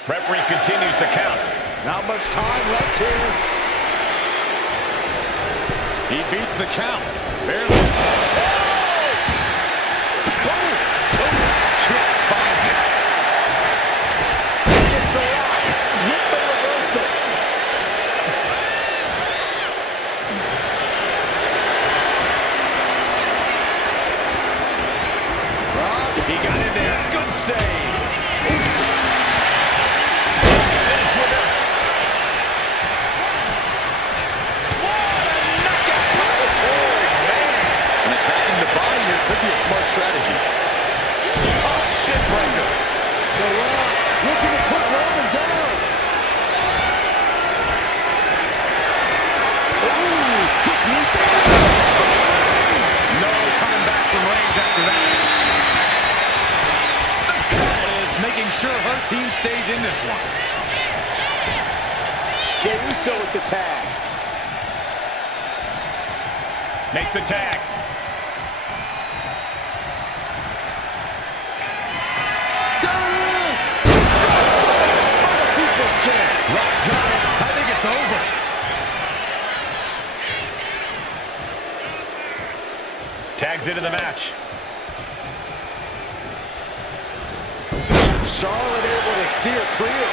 Referee continues to count. Not much time left here. He beats the count. Barely. Finds it. It's the Rock with the reversal. He got in there. Good save. sure her team stays in this one. Jey Uso with the tag. Makes the tag. There it is! People's champ. Rock got it. I think it's over. Tags into the match. Charlotte able to steer clear.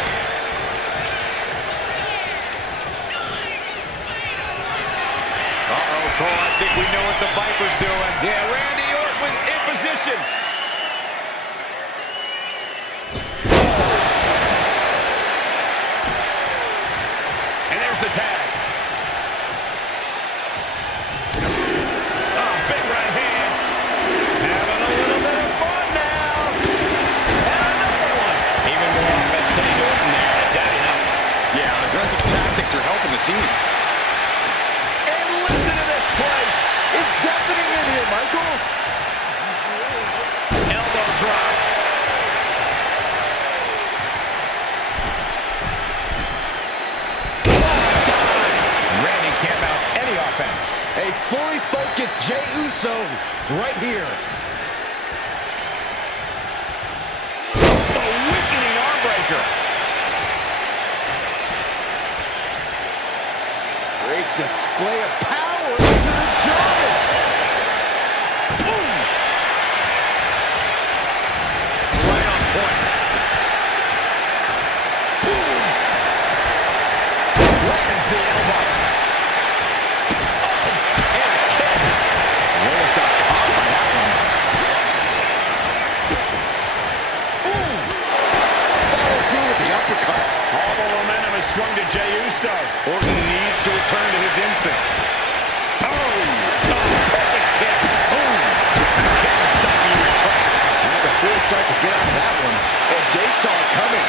Uh-oh, Cole, I think we know what the Viper's doing. Yeah, Randy Orton in position. And there's the tag. Oh, big right hand. Having a little bit of fun now. And another one. Even more offense hitting Orton there. It's adding up. Yeah, aggressive tactics are helping the team. And listen to this place. It's deafening in here, Michael. Elbow drop. Randy can't mount any offense. A fully focused Jey Uso right here. The weakening arm breaker. Great display of power into the German. Boom! Right on point. Boom! Lands the elbow. Oh, and a kick. Reyes got caught by that one. Boom. Follow through with the uppercut. All the momentum is swung to Jey Uso. Orton needs to return to his instincts. Perfect kick. Boom. Can't stop you in your tracks. Had the foresight to get out of that one. And Jey saw it coming.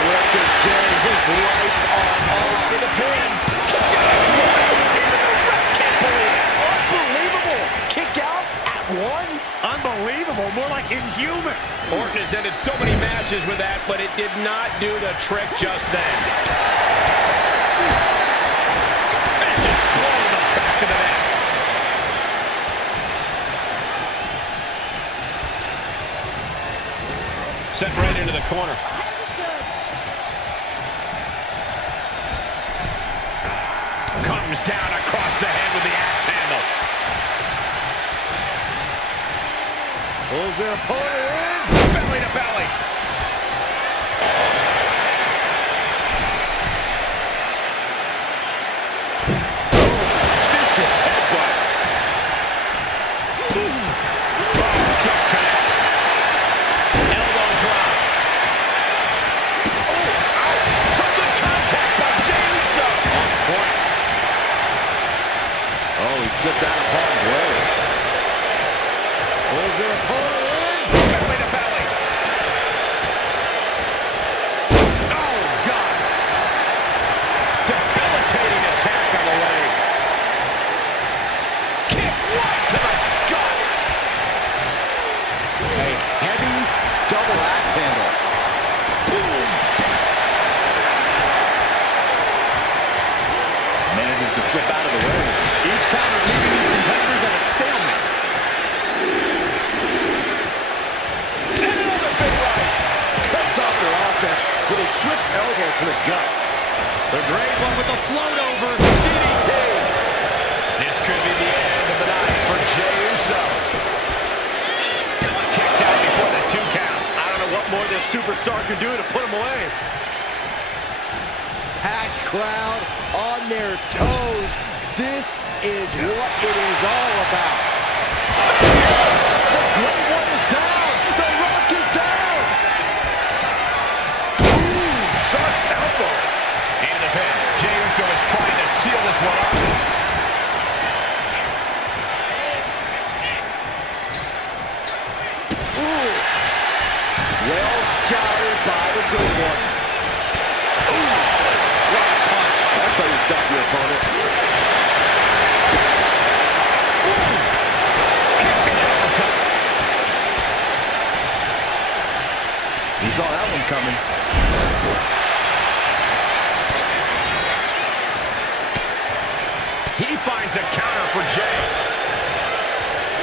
Look at Jey. His lights are on. To the pin. Kick out at one. Into the ref. Can't believe it. Unbelievable. Kick out at one. Unbelievable, more like inhuman. Orton has ended so many matches with that, but it did not do the trick just then. Vicious blow to the back of the neck. Sent right into the corner. Comes down across the head with the axe handle. Pulls their opponent in. Belly to belly. Vicious headbutt. Kick connects. Elbow drop. Some good contact by Jey Uso. On point. Oh, he slipped out of harm's way. Pulls their opponent in. Belly to belly. Oh, God. Debilitating attack on the leg. Kick right to the gut. A heavy double axe handle. Boom. Manages to slip out of the way. Each counter leaving these competitors at a stalemate. And another big right. Cuts off their offense with a swift elbow to the gut. The great one with the float over. DDT. This could be the end of the night for Jey Uso. Kicks out before the 2 count. I don't know what more this superstar can do to put him away. Packed crowd on their toes. This is what it is all about. The Great One is down. The Rock is down. Ooh, sharp elbow. Into the pin. Jey Uso is trying to seal this one up. Ooh. Well scouted by the Good One. Ooh. Right punch. That's how you stop your opponent. Kicking uppercut coming. He finds a counter for Jay.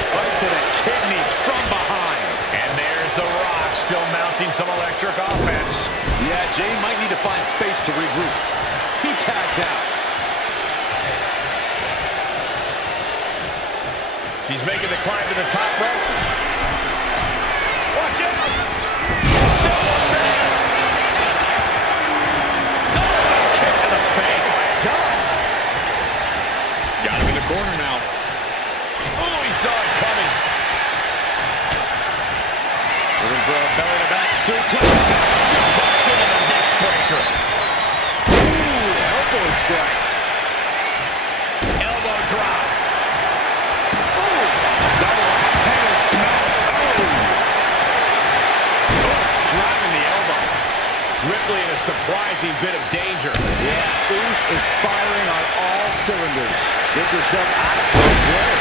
Right to the kidneys from behind. And there's The Rock still mounting some electric offense. Yeah, Jay might need to find space to regroup. He tags out. He's making the climb to the top rope. Watch out! No one there! Oh, kick to the face. God. Got him in the corner now. Oh, he saw it coming. Looking for a belly-to-back suplex. Suplex into the neck breaker. Ooh, elbow strike. Elbow drop. Oh, double axe handle smash. Oh, driving the elbow. Ripley in a surprising bit of danger. Yeah, Oos is firing on all cylinders. Get yourself out of harm's way.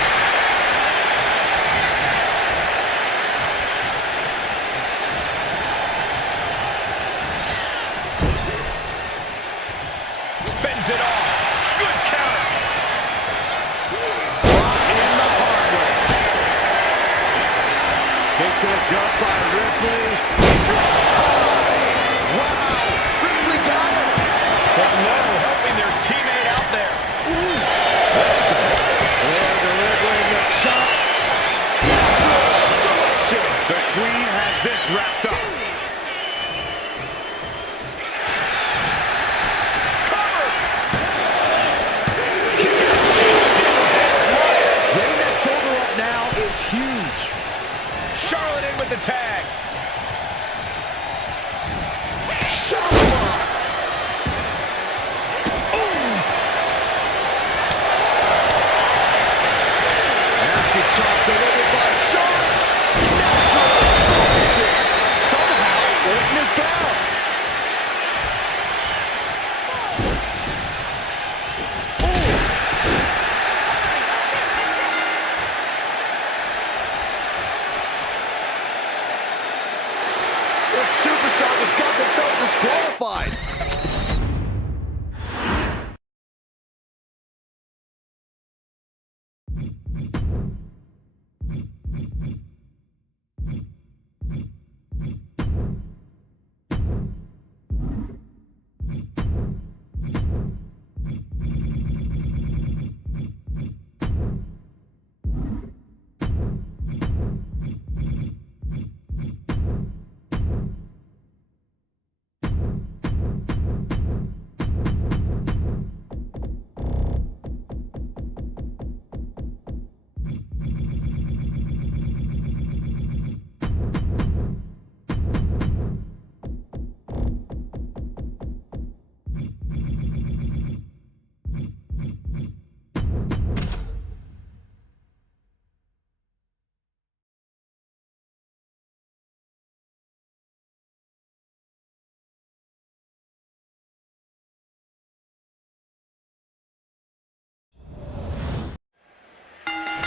Fends it off. Good counter. Brought in the hard way. Kick to the gut by Ripley. Wow, Ripley got it. But no helping their teammate out there. They're delivering the shot. Natural selection. The Queen has this wrapped up. Cover. She still has life. Getting that shoulder up now is huge. Charlotte in with the tag. Shot block. Nasty chop delivered by Charlotte. Natural selection. Somehow, Orton is down. This superstar has got themselves disqualified.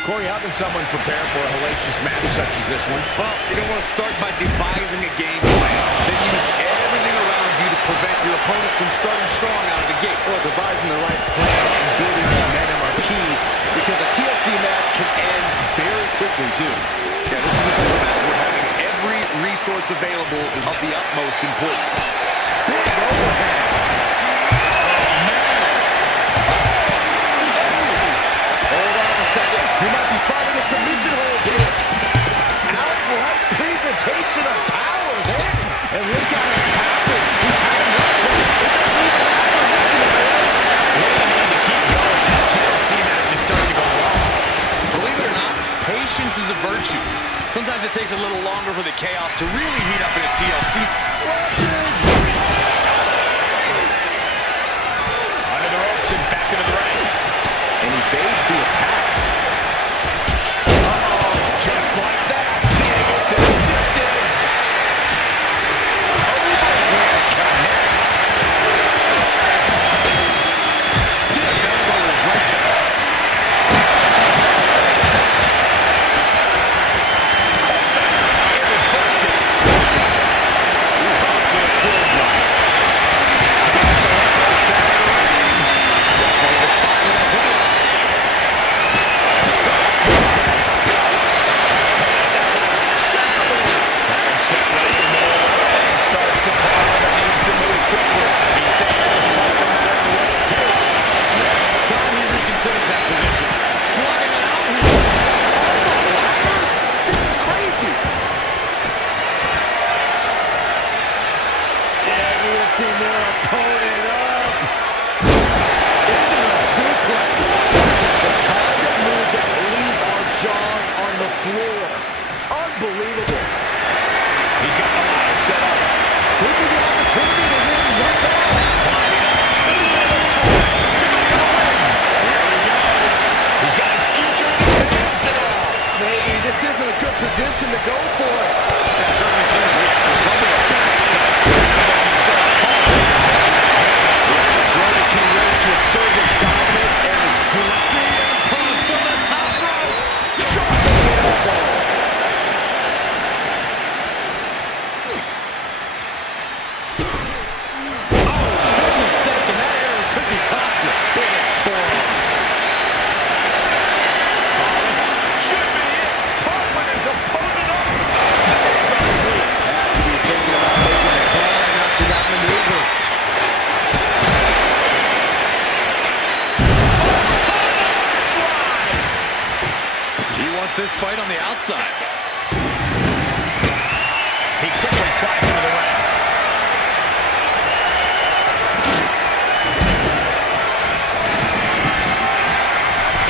Corey, how can someone prepare for a hellacious match such as this one? Well, you don't want to start by devising a game plan. Then use everything around you to prevent your opponent from starting strong out of the gate. Well, devising the right plan and building momentum are key because a TLC match can end very quickly, too. Yeah, this is the type of match where having every resource available is of the utmost importance. Big overhead. Hold on a second. He might be finding a submission hold here. Outright presentation of power there. And look at him tapping. He's had enough. It doesn't even matter in this scenario. They need to keep going. That TLC match is starting to go long. Believe it or not, patience is a virtue. Sometimes it takes a little longer for the chaos to really heat up in a TLC. Under the ropes and back into the ring. And he evades the attack. Just like that, Cena gets intercepted. Overhead connects. Stiff elbow will break that. It was busted. this isn't a good position to go for it. It certainly seems we have trouble with that. Brody King ready to assert his dominance and his doing. CM Punk from the top rope. Dropping the elbow. Big mistake, and that error could be cost you. Big forearm. Should be it. Punk with his opponent up. Dangerously. Has to be thinking about making a climb after that maneuver. He wants this fight on the outside. He quickly slides into the ring.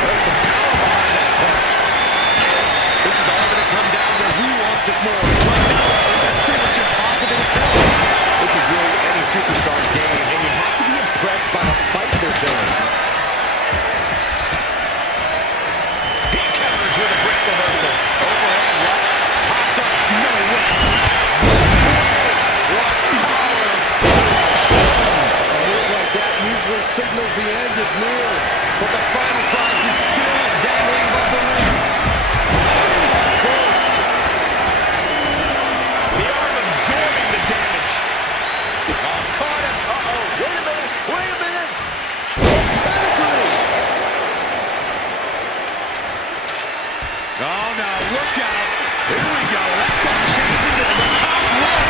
There's some power behind that punch. This is all going to come down to who wants it more. Right now, that's pretty much impossible to tell. This is really any superstar's game, and you have to be impressed by the fight they're doing. He counters with a great reversal. Overhead right. Popped up. No way. What power. A move like that usually signals the end is near. But the final prize is still dangling above the ring. Face first. The arm absorbing the damage. Caught him. Uh-oh. Wait a minute. Wait a minute. Pedigree. Oh, no, look out. Here we go. That's going to change into the top rope.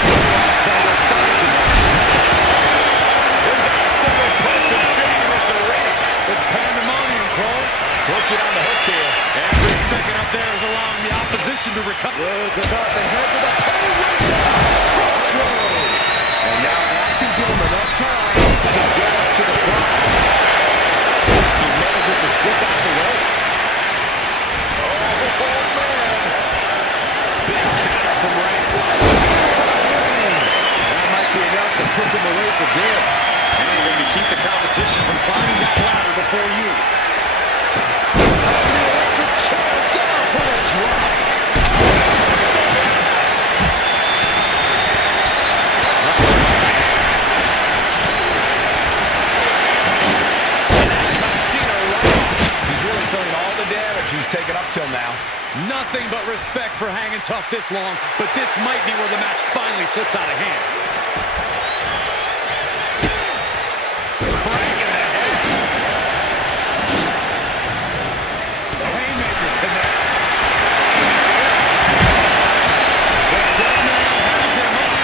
There's not a single person sitting in this arena. It's pandemonium, Cole. Working on the hook here. Every second up there is allowing the opposition to recover. Rose about to head to the pay window. Crossroads. And now that can give him enough time to get up to the prize. He manages to slip out of the way. Oh, man. Big counter from Ray. That might be enough to put them away for good. Anything to keep the competition from climbing that ladder before you. Electric chair down for the drop. He's really feeling all the damage he's taken up till now. Nothing but respect for hanging tough this long, but this might be where the match finally slips out of hand. Cranking ahead. The haymaker connects. The dead man has him up.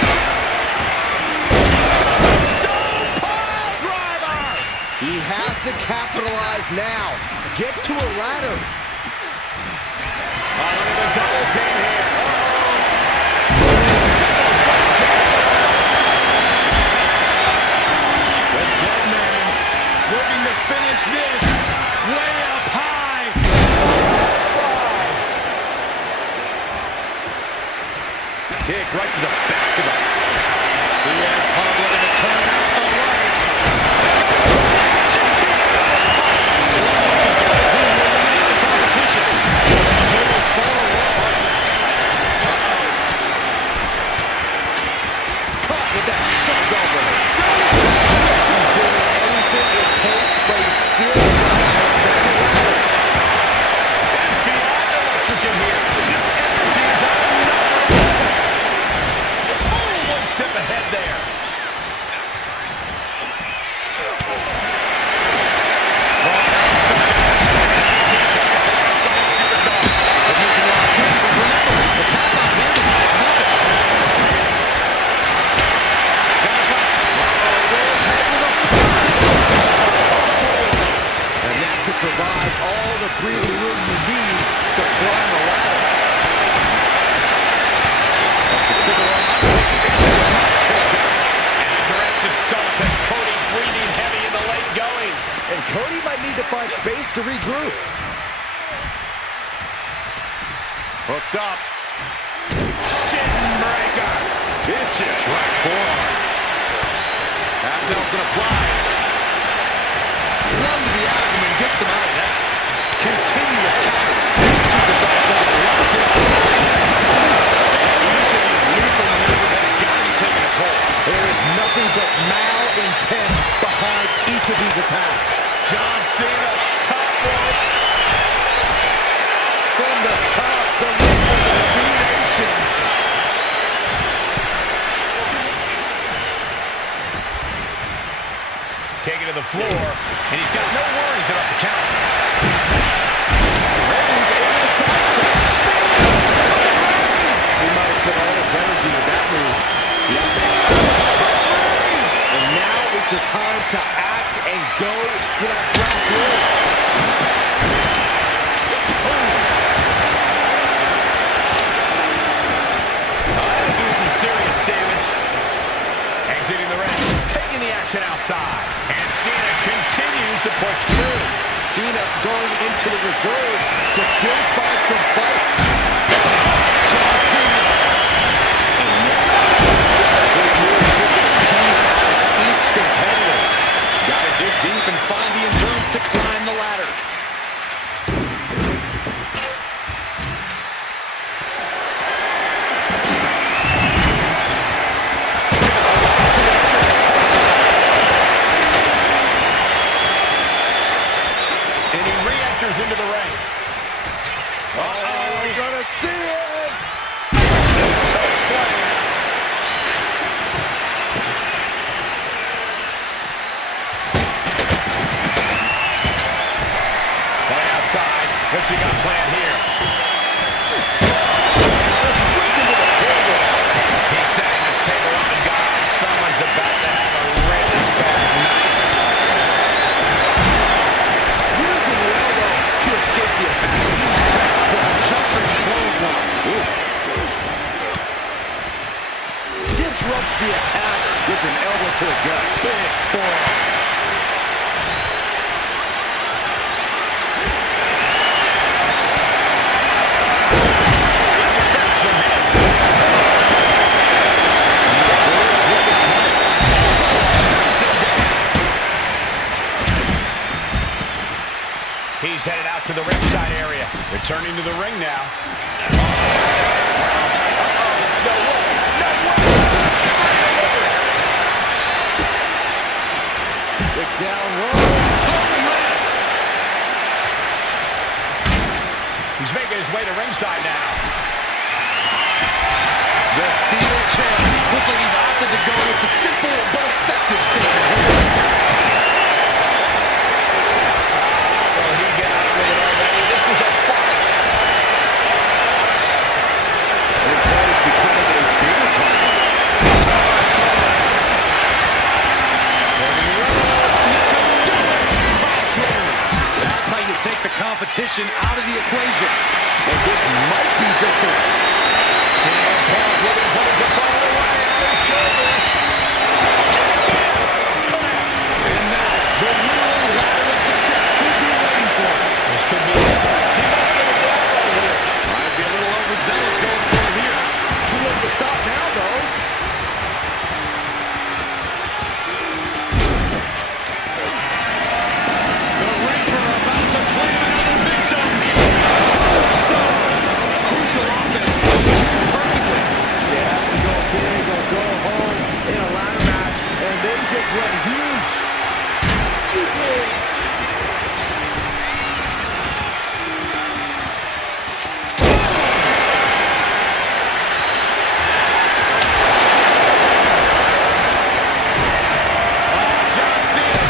Stone pile driver! He has to capitalize now. Get to a ladder. Oh, look at the double team here. The dead man looking to finish this way up high. Kick right to the back of the... CM Punk looking to turn out the lights. Caught with that shoved over. He's doing anything it takes, but he's still on the second ladder. It's beyond electric in here. This energy is on another level. Oh, one step ahead there. And that could provide all the breathing room you need to climb the ladder. After extra salt has Cody breathing heavy in the late going. And Cody might need to find space to regroup. Hooked up. Shin breaker. Vicious right forearm. Half Nelson applied. Lung to the abdomen gets them out of that. Continuous counters. These superstars know how to lock in. floor, and he's got no worries about the count. Reigns able to sidestep. He might have spent all his energy with that move. And now is the time to act and go for that brass ring. That'll do some serious damage. Exiting the ring, taking the action outside. And Cena continues to push through. Cena going into the reserves to still find some fight. John Cena. Big move, taking a piece out of each competitor. Gotta dig deep and find the endurance to climb the ladder. And he re-enters into the ring. Uh-oh, we're gonna see it! Choke slam. Going outside. What you got planned here? He's setting this table up, and guys, someone's about to have a really bad night. Using the elbow to escape the attack. Textbook jumping clothesline. Disrupts the attack with an elbow to the gut. Big forearm. Defense from him. He's headed out to the ringside area. Returning to the ring now. No way! No way! Big down low. He's making his way to ringside now. The steel chair looks like he's opted to go with the simple but effective statement. Will he get out with it already? This is a fight. His head is becoming a bigger target. That's how you take the competition out of the equation. And this might be just a... CM Punk looking for his opponent away on his shoulders. And now, the real ladder of success could be waiting for him. This could be it. He might get a grab right here. Might be a little overzealous going for it here. Too late to stop now, though. The Reaper about to claim another victim. Tombstone. Crucial offense executed perfectly. They have to go big or go home in a ladder match, and they just went huge. John Cena.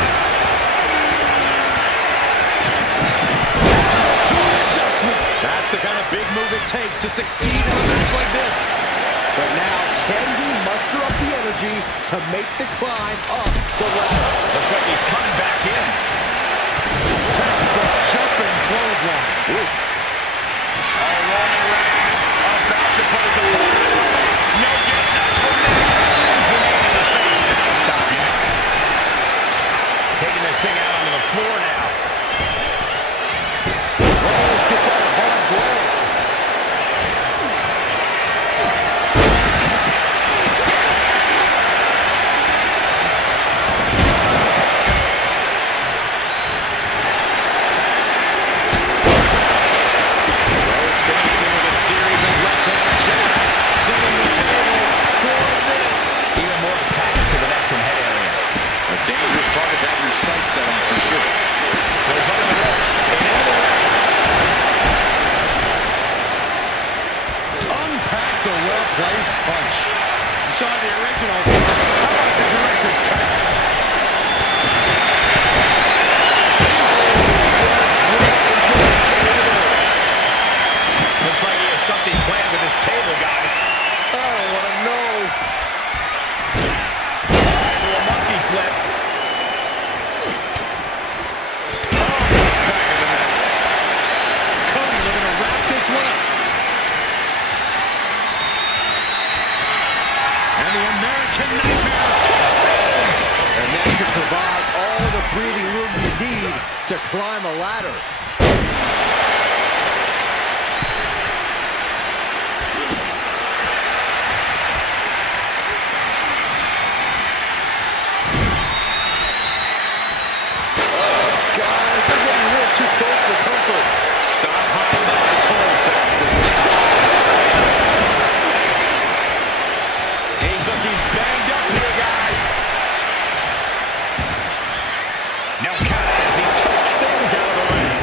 That's the kind of big move it takes to succeed in a match like this. But now, can he muster up the energy to make the climb up the ladder? Looks like he's coming back in. Textbook jumping clothesline. Oof. Roman Reigns about to put his opponent away. No getting up from this. Sends the knee to the face. That'll stop you. Taking this thing out onto the floor now. Reigns gets out of harm's way. Rhodes connecting with a series of left-hand jabs, setting the table for this. Even more attacks to the neck and head area. A dangerous target to have your sights set on for sure. Goes under the ropes. And into the ring. Unpacks a well-placed punch. You saw the original. How about the director's cut? American Nightmare. And that could provide all the breathing room you need to climb a ladder. Guys, they're getting a little too close for comfort. Stop hiding behind Cole, Saxton. He's looking banged up here, guys. Now count as he takes things out of the ring.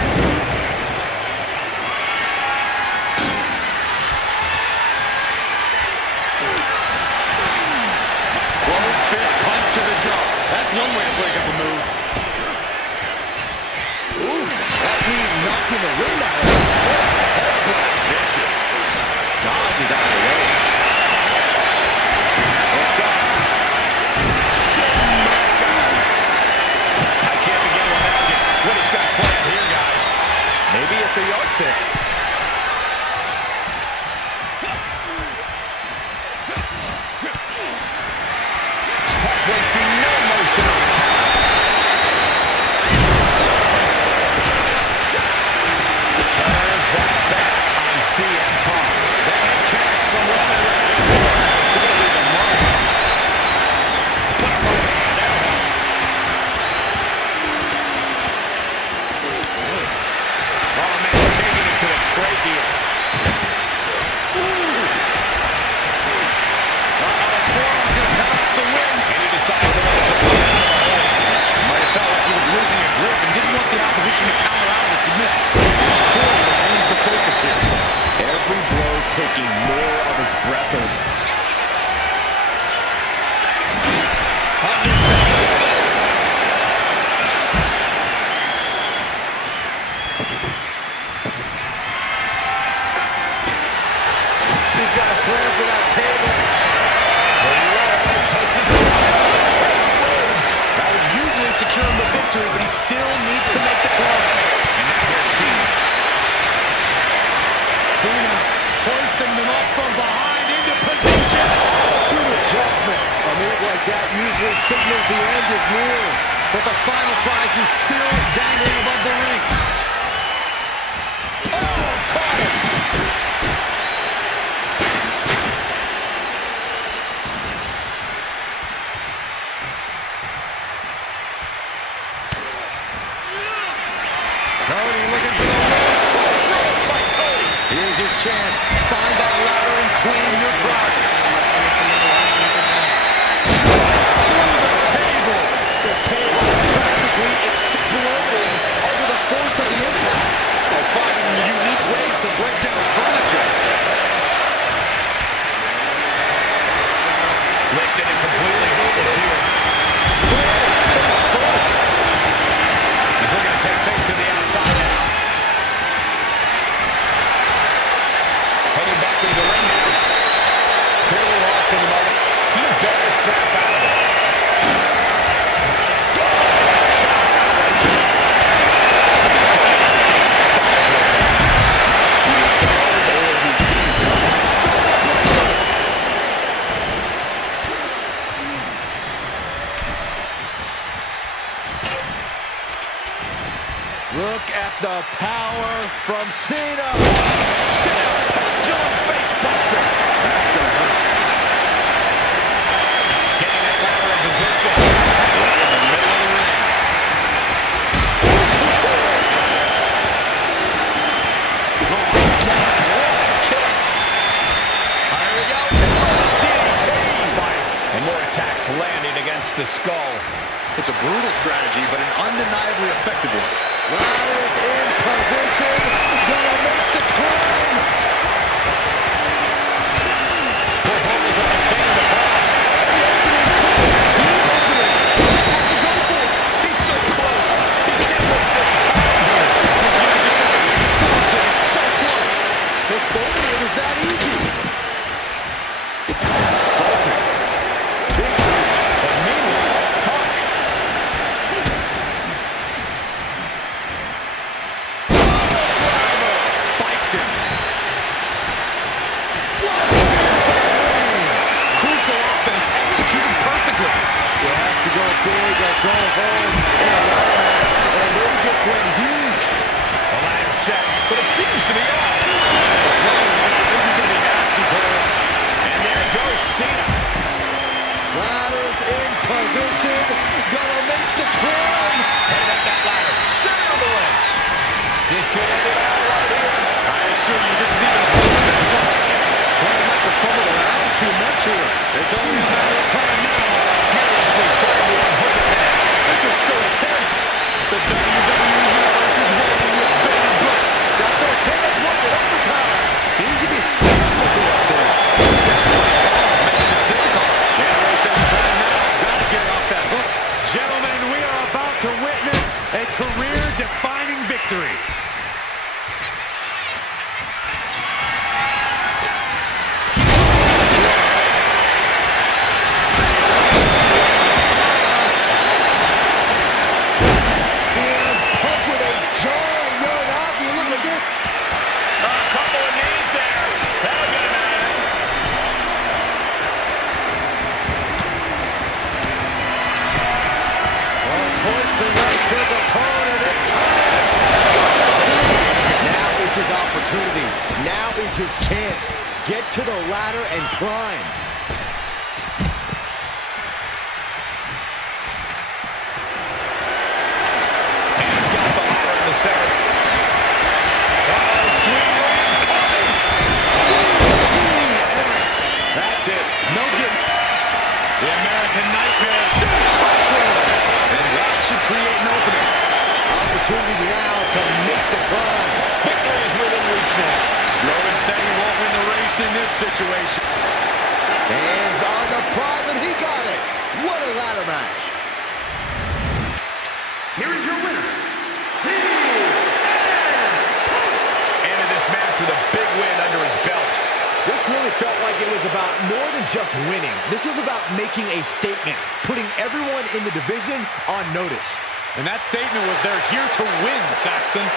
Close fist punch to the jaw. That's one way to break up a move. Ooh, that knee knocking the wind out of him. Vicious. Dodge is out of the way. Hooked up. Shinmaker. I can't begin to imagine what he's got planned here, guys. Maybe it's a yard sale. Wasting no motion on the counter. Turns that back on CM Punk. The head kicks from Roman Reigns. Gonna leave a mark. Put him overhand elbow. Oh, man, taking it to the trachea. And he decides to let his opponent out of the hole. Might have felt like he was losing a grip and didn't want the opposition to counter out with a submission. His core remains the focus here. Every blow taking more of his breath away. He's got a plan for that table. That would usually secure him the victory, but he still needs to make the climb. And now here's Cena. Cena hoisting them up from behind into position. Good adjustment. A move like that usually signals the end is near. But the final prize is still dangling above the ring. Oh, caught him. Cody looking for the win. Throws by Cody. Here's his chance. Find that ladder and claim your prize. Through the table. The table practically exploded under the force of the impact. Oh, finding unique ways to break down furniture. Lifted and completely hopeless here. He's looking to take things to the outside now. Heading back into the ring now. Clearly lost in the moment. He better snap out of it. Look at the power from Cena. Cena, pendulum face buster. That's gonna hurt. Getting that ladder in position. Right in the middle of the ring. Oh my God, what a kick. Here we go. DDT. And more attacks landing against the skull. It's a brutal strategy, but an undeniably effective one. Riders in position. Gonna make the climb. Both holders are maintaining the ball. Just has to go for it. He's so close. He can't waste any time here. Force it. It's so close. If only it was that easy. Insulting. Big boot. But meanwhile, Punk. Spiked him. home in a ladder match, and they just went huge. The ladder set, but it seems to be up. This is going to be nasty, Cole. And there goes Cena. Ladder's in position, gonna make the climb. Head up that ladder, center of the ring. This could end it all right here. I assure you, this is even a better than it looks. Trying not to fumble around too much here. It's only a matter of time now. Furiously trying to unhook it now. This is so tense. The WWE Universe is waiting with bated breath. Got those hands working overtime. Seems to be struggling with it up there. Slight pause making this difficult. Can't waste any time now. Gotta get off that hook. Gentlemen, we are about to witness a career-defining victory. CM Punk with a jarring Uranagi. Look at this. A couple of knees there. That'll get him out of it. Hoisting up his opponent. It's time. Now is his opportunity. Now is his chance. Get to the ladder and climb. And he's got the ladder in the center. Uh-oh, sweet Williams coming. That's it. No getting. The American Nightmare. There's crossroads. And that should create an opening. Opportunity now to make the climb. Victory is within reach now. Slow and steady won't win the race in this situation. Hands on the prize, and he got it. What a ladder match. Here is your winner, Ended this match with a big win under his belt. This really felt like it was about more than just winning. This was about making a statement, putting everyone in the division on notice. And that statement was they're here to win, Saxton.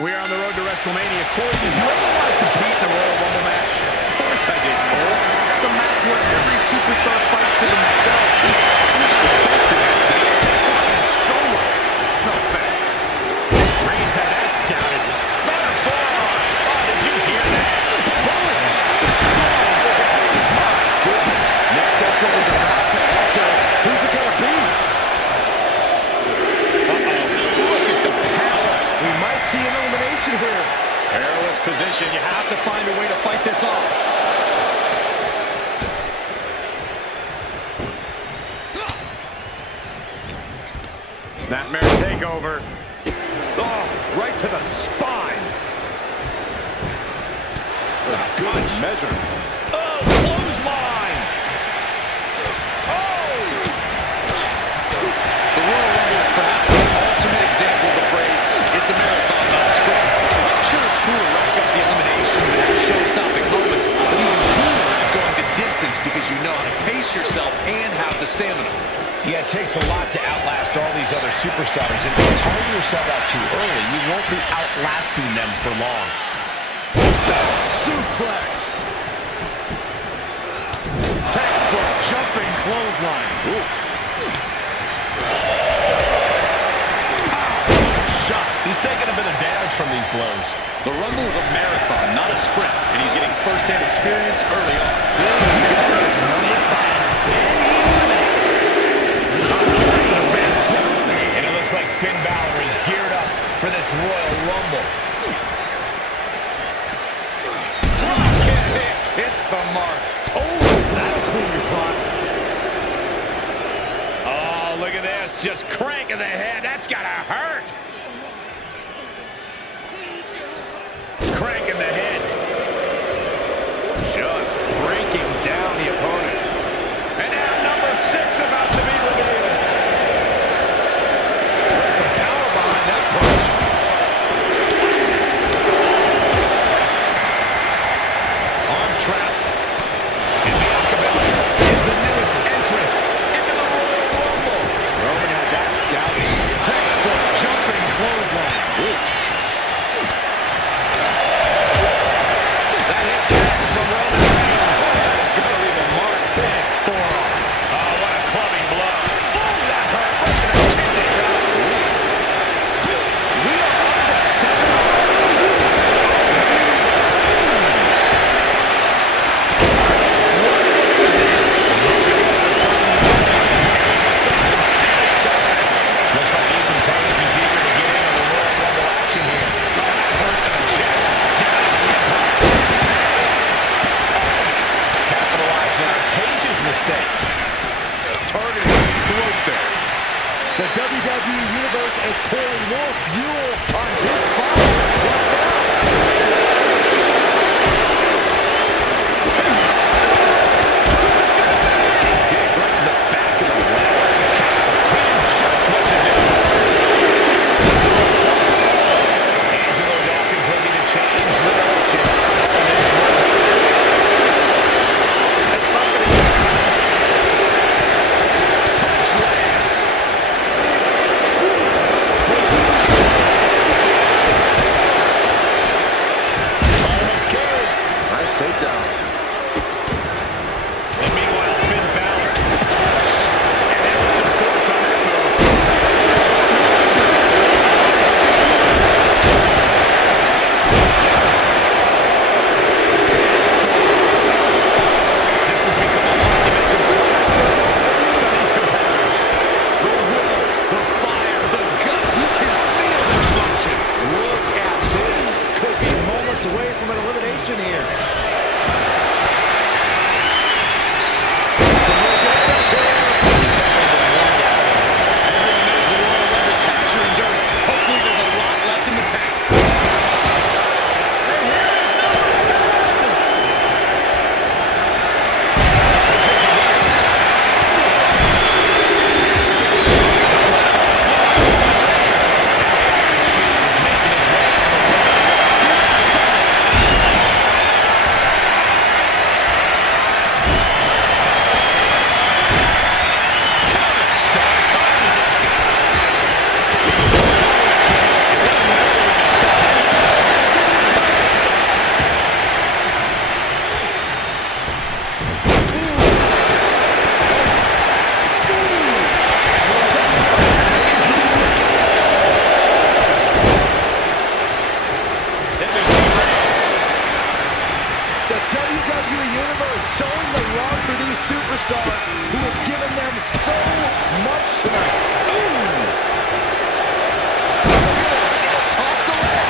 We are on the road to WrestleMania. Corey, did you ever want to compete in a Royal Rumble match? Of course I did, Cole. It's a match where every superstar fights for themselves. Best in that set. Flying solo. No offense. Reigns had that scouted. Driver forearm. Oh, did you hear that? Strong. My goodness. Next up is about to enter. Who's it gonna be? Look at the power. We might see an elimination here. Perilous position. You have to find a way to fight this off. Snapmare takeover. Oh, right to the spine. Good measure. Oh, clothesline. Oh! The Royal Rumble is perhaps the ultimate example of the phrase, it's a marathon, not a sprint. Sure, it's cool to rack up the eliminations and have show-stopping moments, but even cooler is going the distance because you know how to pace yourself and have the stamina. Yeah, it takes a lot to outlast all these other superstars. If you tire yourself out too early, you won't be outlasting them for long. Suplex. Textbook jumping clothesline. Oof. Shot. He's taking a bit of damage from these blows. The Rumble is a marathon, not a sprint, and he's getting first-hand experience early on. And it looks like Finn Balor is geared up for this Royal Rumble. Drop kick. It's the mark. Oh, that'll clean your clock. Oh, look at this. Just cranking the head. That's got to hurt. Cranking the head. Just breaking down the opponent. And now number 6 about to be revealed. There's some power behind that punch. Arm trap. And Bianca Belair is the newest entrant into the Royal Rumble. Roman had that scouting. Textbook jumping clothesline. Oof. That hit catch from Roman Reigns. It's going to leave a mark. Big forearm. Oh, what a clubbing blow. Oh, that hurt. Right to the kidney. We are up to 7. Looks like Ethan Page is eager to get into the Royal Rumble action here. Oh, that hurt to the chest. Down on the opponent. Capitalizing on Page's mistake. Targeting the throat there. The WWE Universe is pouring more fuel on his fire right now. Getting right to the back of the leg. Just what to do. Angelo Dawkins looking to change the direction of this one. Punch lands. Almost carried. Nice takedown. And meanwhile, Finn Balor. And there was some force on that move. This has become a monumental clash for some of these competitors. The will, the fire, the guts. You can feel the emotion. Look at this. Could be moments away from an elimination here. Test your endurance. Hopefully there's a lot left in the tank. The WWE Universe showing the love for these superstars who have given them so much tonight. Ooh. Look at this. He just tossed the leg.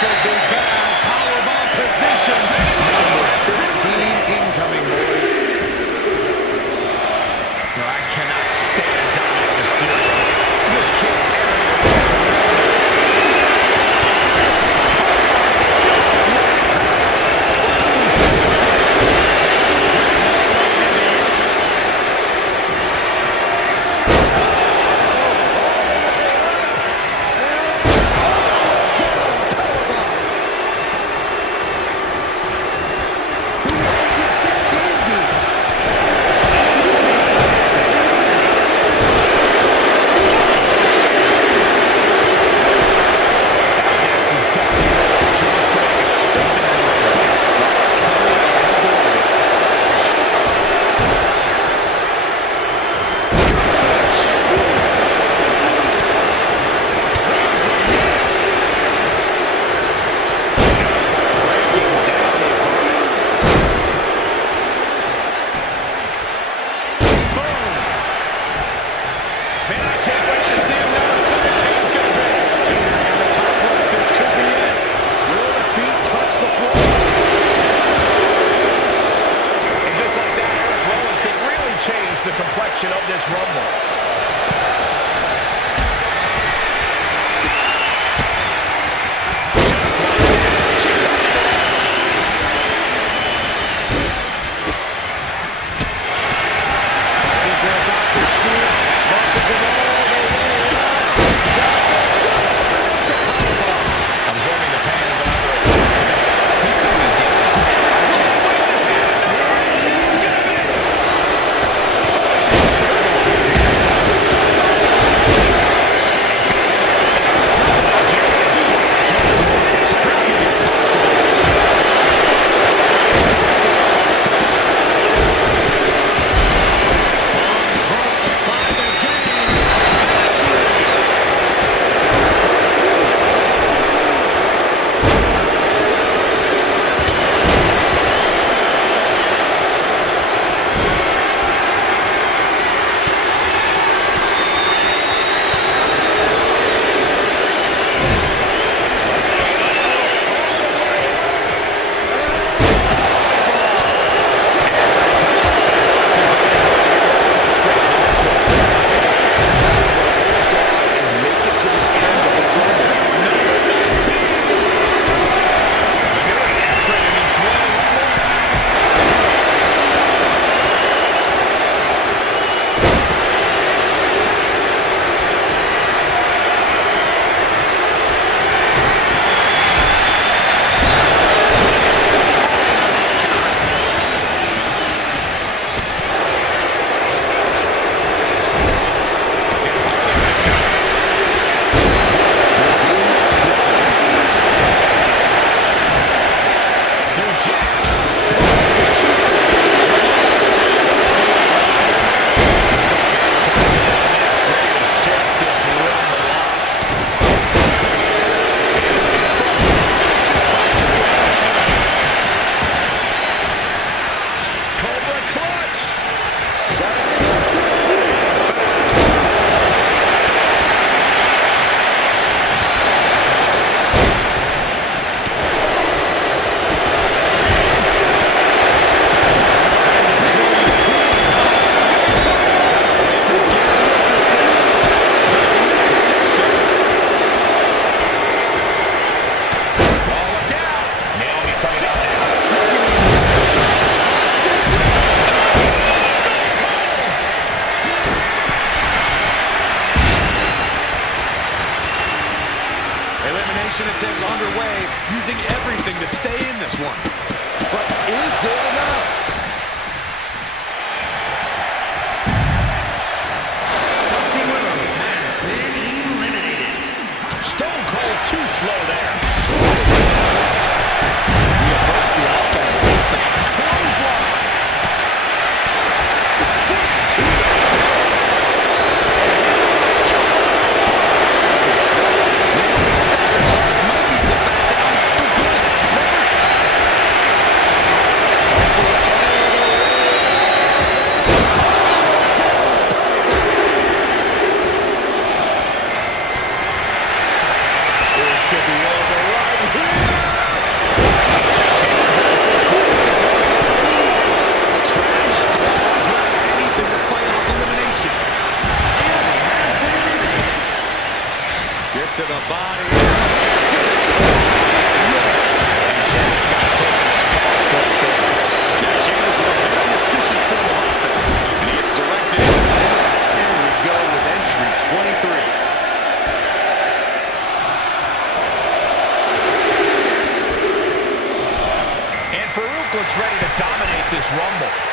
could be bad. Powerbomb position. Number 15 incoming, boys. No, I cannot stand Dominic Mysterio. This kid's the complexion of this Rumble. Attempt underway, using everything to stay in this one. But is it enough? Stone Cold too slow there. He approached the offense. Big clothesline. Foot to the This could be over right here. the body. And Jay's got taken a task right there. Now Jay is with a very efficient form of offense. And he gets directed into the corner. Here we go with entry 23. Farouk looks ready to dominate this Rumble.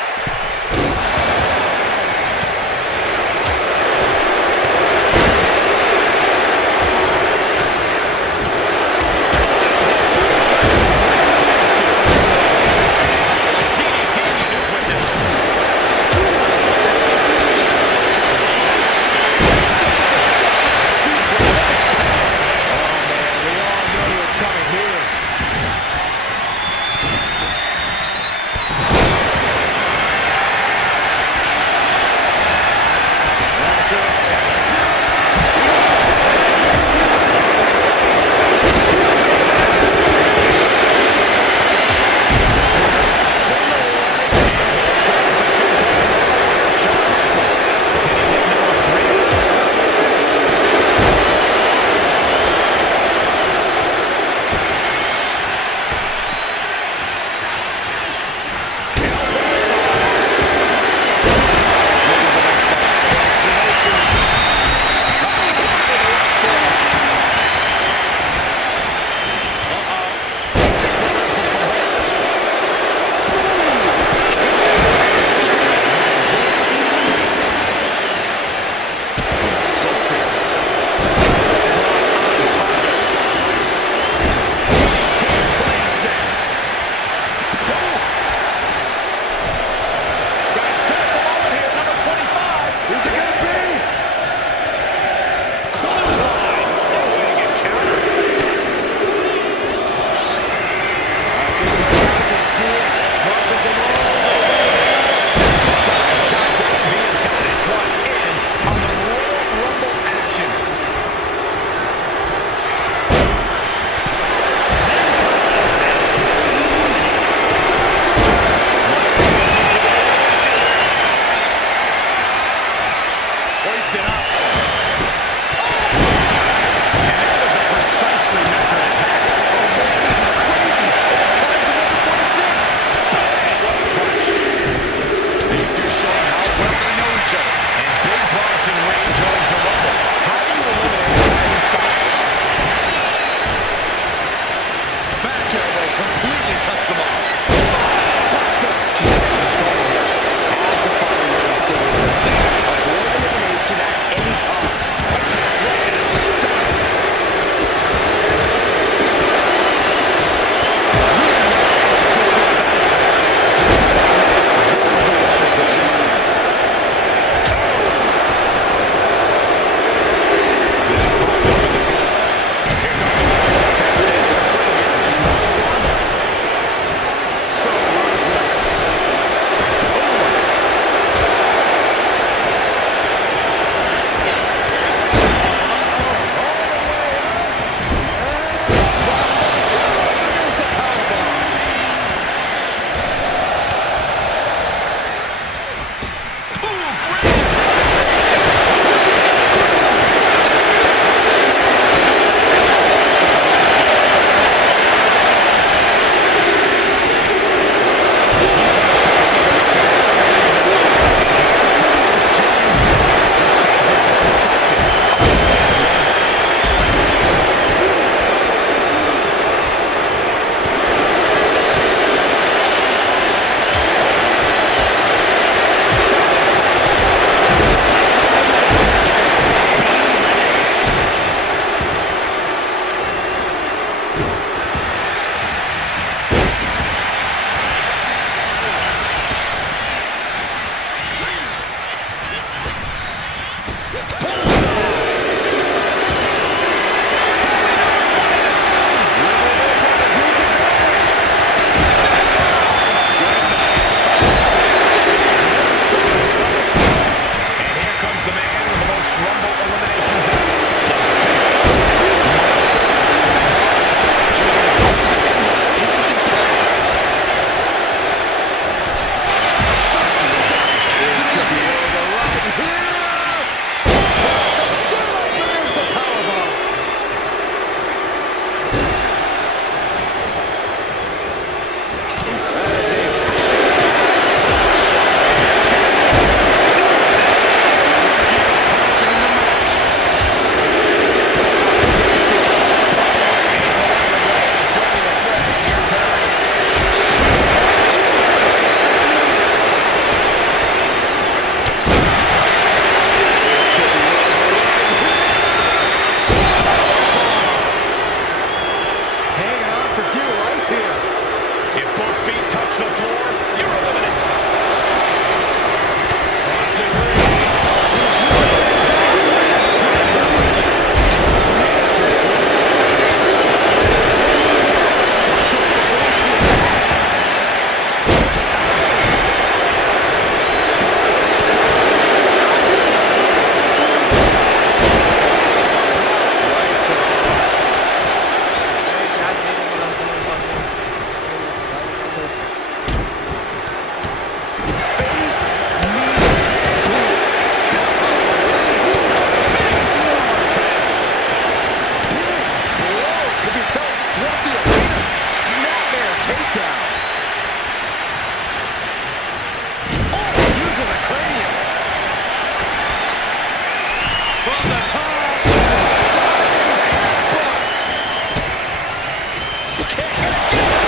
kick. Jimmy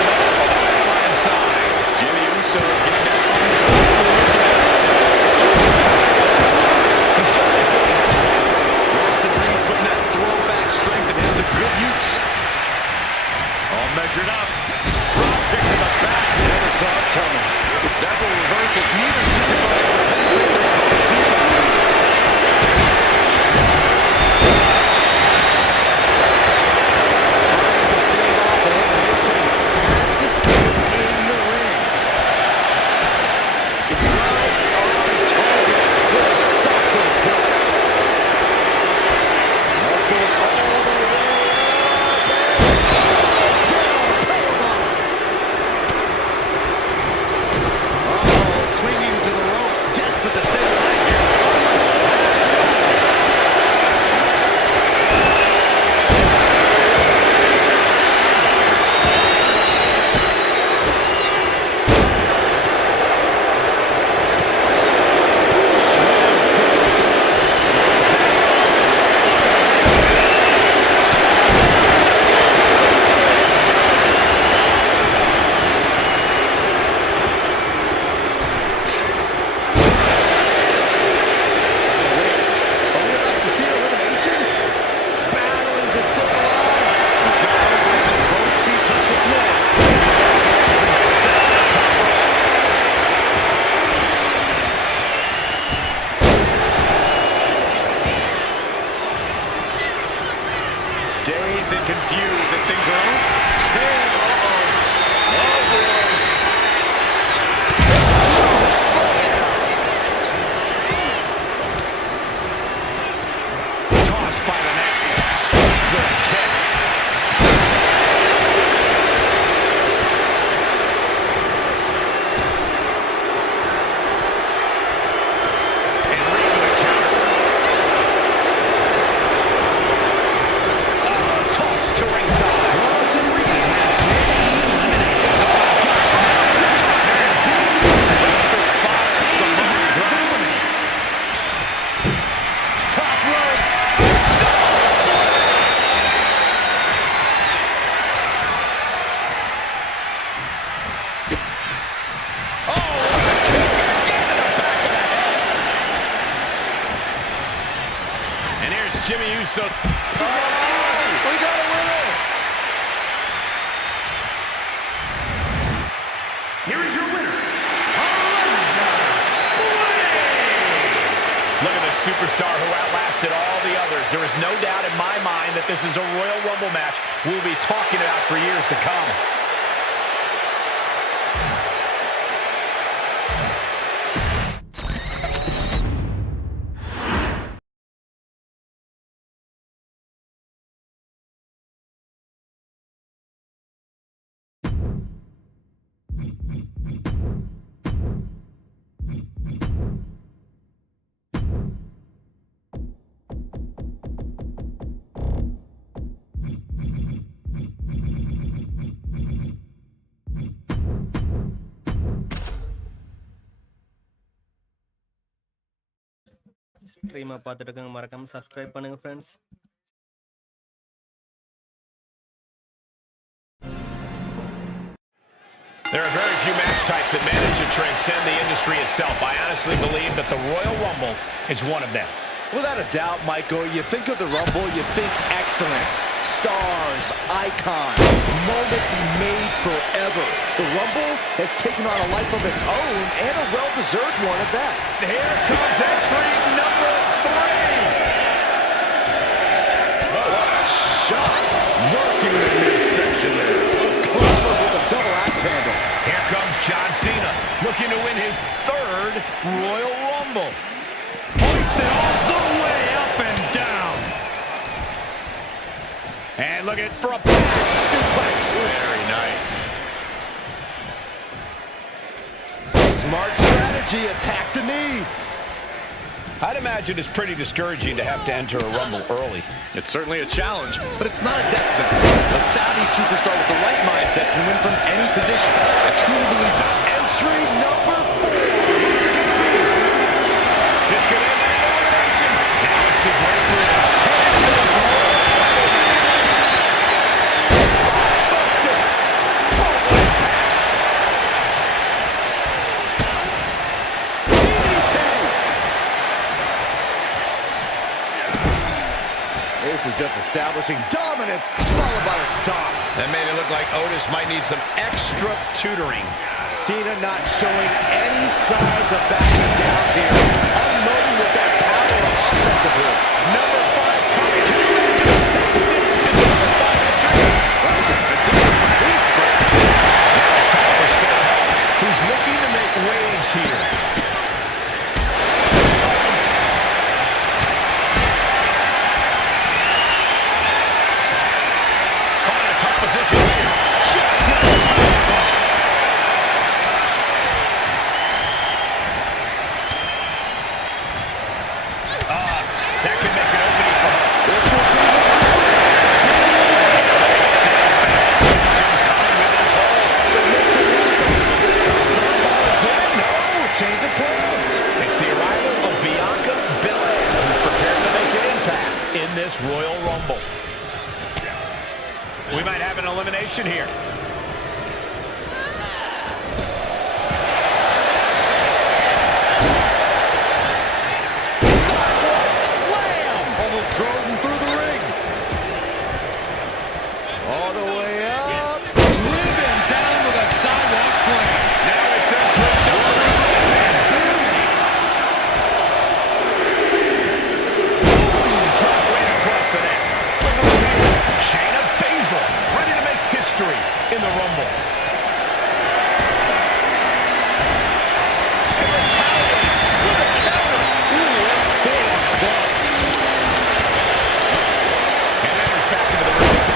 with all the power inside. Jimmy Uso is getting that unstoppable look in his eyes. He's certainly feeling that attack. Bronson Reed putting that throwback strength of his to good use. All measured up. Drop kick to the back. Never saw it coming. Several reversals. Neither superstar able to penetrate their opponent's defense. Trying to stave off elimination. Has to stay in the ring. Right on target with a stop to the gut. Muscle all the way up and down. Powerbomb. Clinging to the ropes, desperate to stay alive here. Are we about to see elimination? Battling to stay alive. It's not over until both feet touch the floor. Dazed and confused that things are over. Stand. Oh boy. Tossed by the neck. Strikes with a kick. And Reed with a counter. Toss to ringside. Fire, Samoan drop. Top rope. And here's Jimmy Uso. We got a winner. Here is your winner. Look at this superstar who outlasted all the others. There is no doubt in my mind that this is a Royal Rumble match we'll be talking about for years to come. ஸ்ட்ரீமை பார்த்துட்டு இருக்காங்க, மறக்காம subscribe பண்ணுங்க friends. There are very few match types that manage to transcend the industry itself. I honestly believe that the Royal Rumble is one of them. Without a doubt, Michael, you think of the Rumble, you think excellence, stars, icons, moments made forever. The Rumble has taken on a life of its own, and a well-deserved one at that. Here comes entry number 3. What a shot! Working the midsection there. Clever with a double axe handle. Here comes John Cena, looking to win his 3rd Royal Rumble. Hoisted all the way up and down. And look at for a back suplex. Very nice. Smart strategy, attack the knee. I'd imagine it's pretty discouraging to have to enter a Rumble early. It's certainly a challenge, but it's not a death sentence. A savvy superstar with the right mindset can win from any position. I truly believe that. Entry number 4. Who's it going to be? This could end an elimination. Now it's the breakthrough. establishing dominance, followed by a stomp. That made it look like Otis might need some extra tutoring. Cena not showing any signs of backing down here. Unloading with that power of offense of his. Number 5 coming to the ring. And Saxton is number 5 entry. Now it's time for Scott Hall, who's looking to make waves here. Caught in a tough position here. That could make an opening for her. This will be one six. Tension's coming with this hold. Somebody's in. No, change of plans. It's the arrival of Bianca Belair, who's prepared to make an impact in this Royal Rumble. We might have an elimination here. Drove him through the ring. All the way up. Driven down with a sidewalk slam. Now it's entry number 7. Drop right across the neck. Shayna Baszler, ready to make history in the Rumble. And retaliates with a counter. Back into the ring.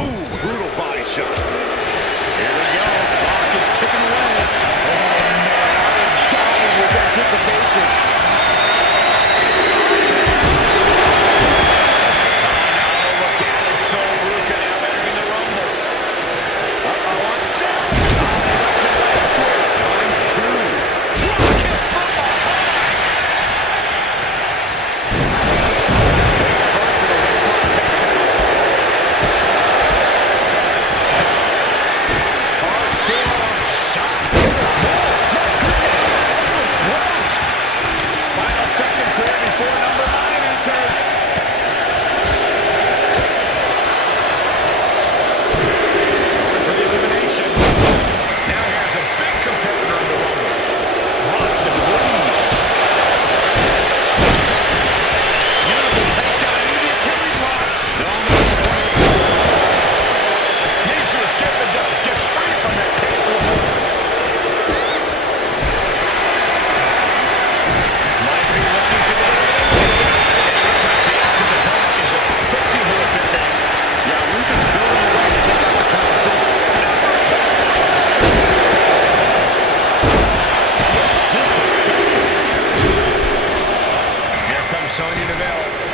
Ooh, brutal body shot. Here we go. Clock is ticking away. Oh, man, I am dying with anticipation. Oh, look at it. So Ruka now entering the Rumble. Uh-oh, what's that? Oh, Russian leg sweep. Times 2. Drop kick from behind.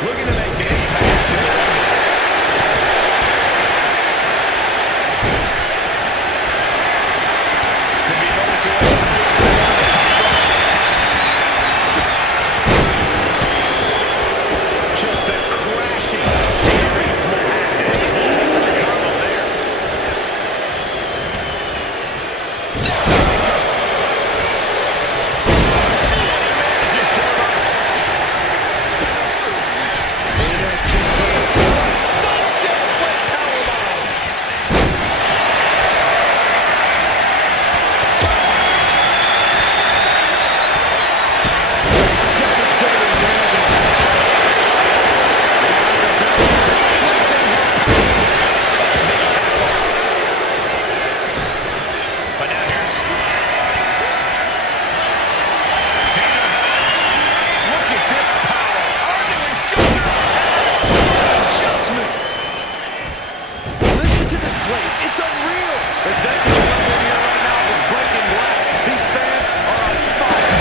Looking to make an impact in the Rumble. Could be moments away from being set on the top rope. Just sent crashing to the ring floor. And he's holding the combo there. Manages to reverse. Sunset with powerbomb. Devastating landing. But now here's Cena. Look at this power. Onto his shoulders. Adjustment. Listen to this place. It's unreal. The density level in here right now is breaking glass. These fans are on fire.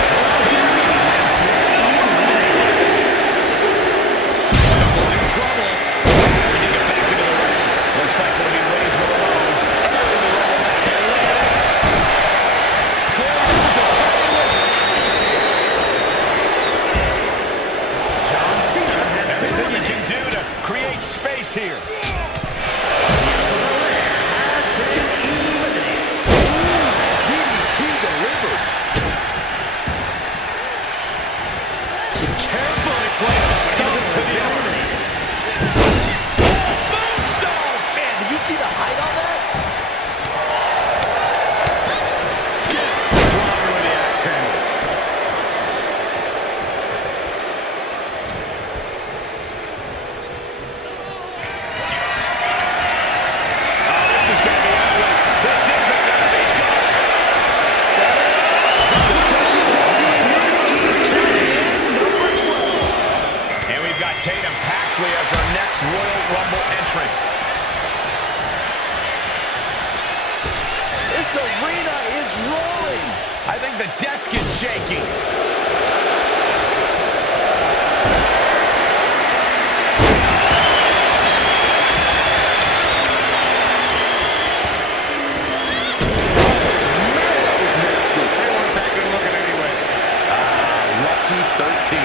Some will do trouble. Happy to get back into the ring. Looks like we'll be Razor alone. Early in the Rumble match. And look at this. Clearly, a solid wizard. Everything you can do to create space here. DDT delivered. Carefully placed stomp to the arm. Moonsault! Man, did you see the height on that? Gets clobbered with the axe handle. Oh, this is going to be ugly. This isn't going to be good. And we've got Tatum Paxley as our next Royal Rumble entrant. This arena is roaring. I think the desk is shaking. Lucky 13.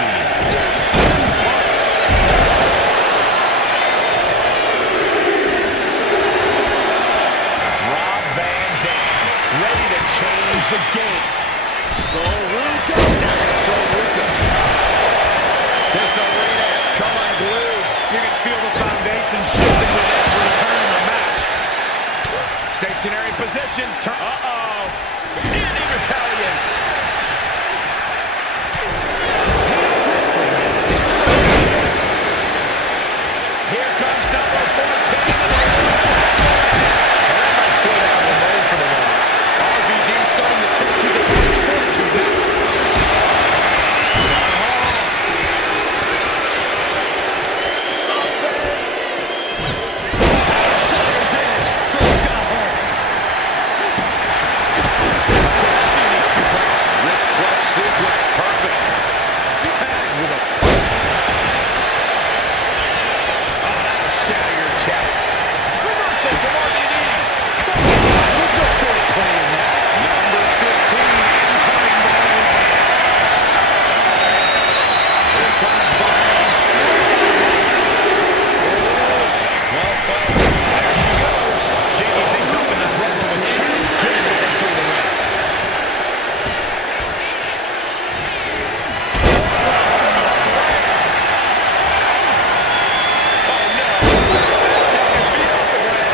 Rob Van Dam, ready to change the game. This arena has come unglued. You can feel the foundation shifting with every turn in the match. Stationary position. Uh-oh. And he retaliates. Here comes number 14. Everybody slow down the mode for the moment. RVD starting to test his opponent's fortitude now. Outsider's edge from Scott Hall. Wrist clutch suplex, perfect. Tag with a punch. Oh, that'll shatter your chest. Reversal from RVD. There's no 420 in that. Number 15 incoming, boys. Here comes Byron. Well, folks, there she goes. Shaking things up in this rumble with Chad getting with into the ring. Oh, no. Taking feet off the ground.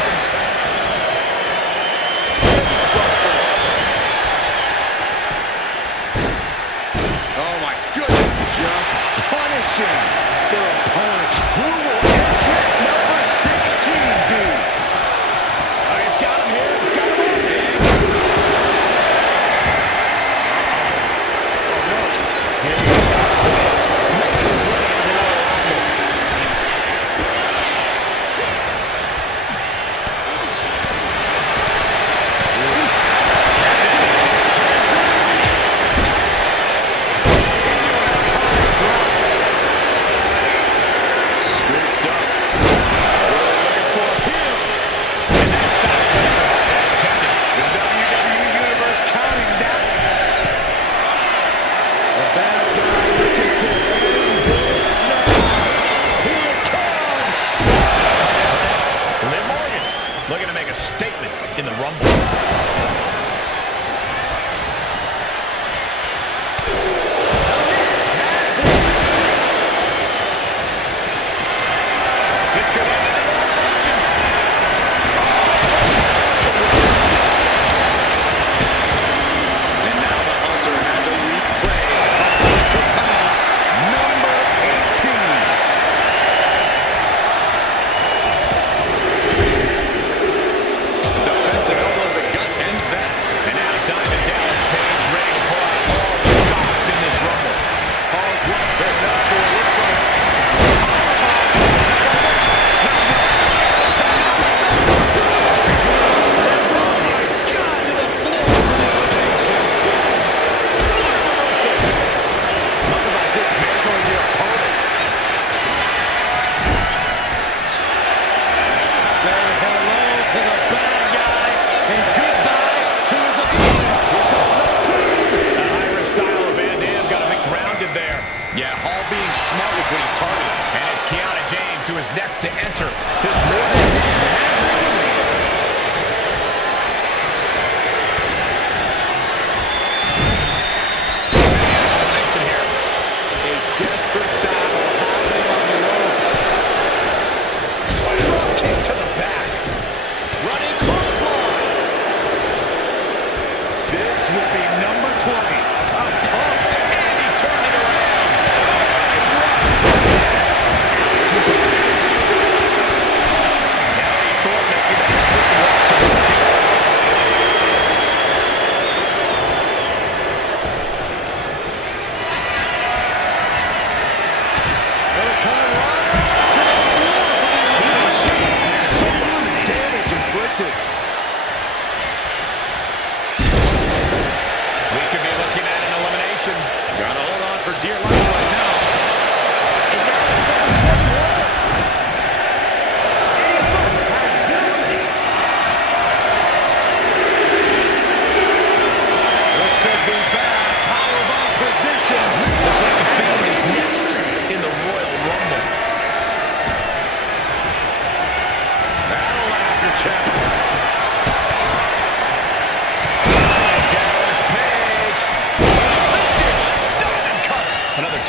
Oh my goodness. Just punishing their opponent. Who will entrant number 16 be? Oh, he's got him here. He's got him on. Here we go. Making his way into the Royal Rumble. Scooped up. Looking for him. And that stops the intended. The WWE Universe counting down. A bad guy looking to end this now. Here it comes. Liv Morgan looking to make a statement in the Rumble. This could end in elimination. And now the Hunter has a weak play. About to pass. Number 18. Defensive elbow to the gut ends that. And now Diamond Dallas Page ready to pull out all the stops in this Rumble. Paul's well set up for what looks like. God, to the floor for the elimination. Talk about dismantling your opponent. Say hello to the bad guy and goodbye to his opponent. The Irish style of Van Dam got him grounded there. Yeah, Hall being smart with what he's targeting. And it's Kiana James who is next to enter this Royal elimination here. A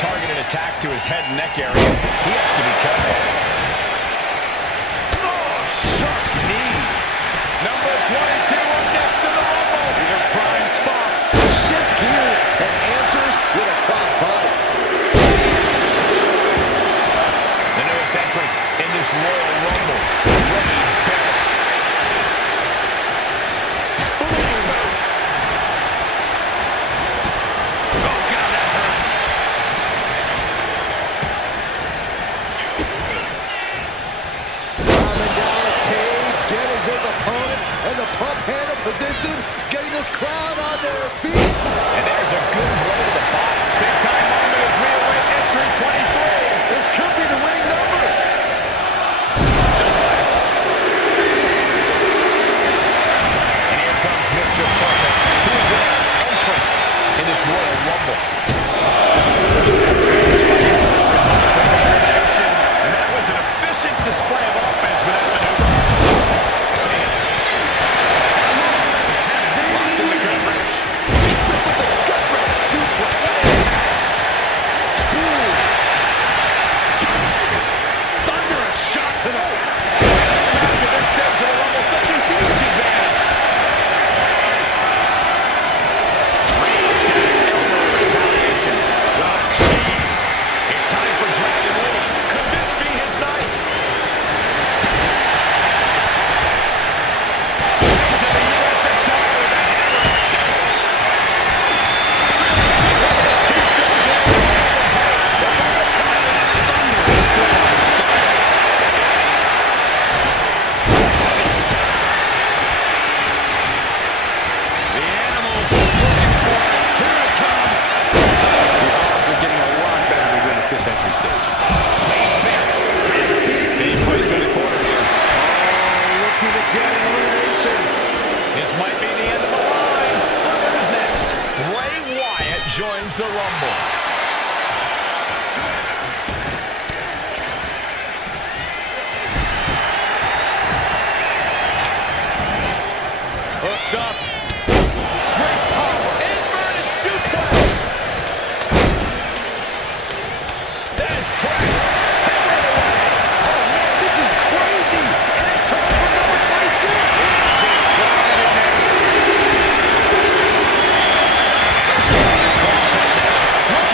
targeted attack to his head and neck area. He has to be careful. Oh, sharp knee. Number 22 up next to the Rumble. These are prime spots. Shifts gears and answers with a crossbody. The newest entrant in this Royal Rumble. Ready, better. Oh, God, that hurt. Climbing down his cage, getting his opponent in the pump handle position, getting this crowd on their feet. And there's a good blow to the body. Big time moment as we await entry 23. This could be the winning number. Suplex. And here comes Mr. Perfect. Who's the next entrant in this Royal Rumble? And that was an efficient display of offense with that maneuver. Lots in the gut wrench. Hits him with the gut wrench suplex. Boom. Thunderous shot to the... Imagine this stage of the Rumble, such a huge advantage. Reigns getting elbow retaliation. Oh, jeez. It's time for Dragon Lee. Could this be his night? Swings of the USSR with a hammer and sickle. Tombstone's in the post. One more time. Thunderous blow on the thigh. The animal looking for it. Here it comes. The odds are getting a lot better to win at this entry stage. Being placed in the corner here. Looking to get an elimination. This might be the end of the line. Look who's next. Bray Wyatt joins the Rumble. Hooked up. Great power. Inverted suplex. There's press. Hammered away. Oh, man, this is crazy. And it's time for number 26. Cross up next. Looks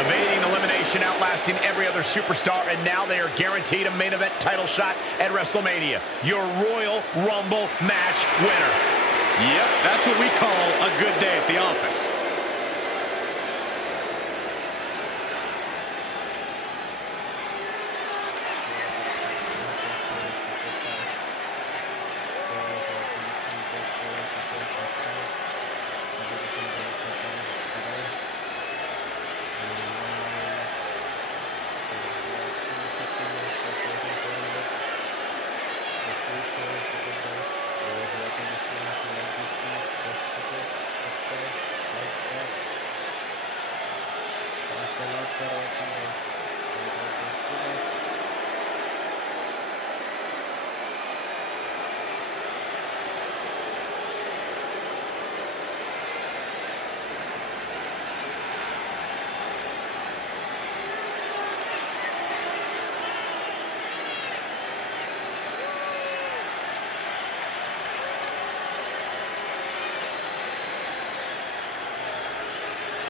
Evading elimination, outlasting every other superstar, and now they are guaranteed a main event title shot at WrestleMania. Your Royal Rumble match winner. Yep, that's what we call a good day at the office. Thanks a lot for watching.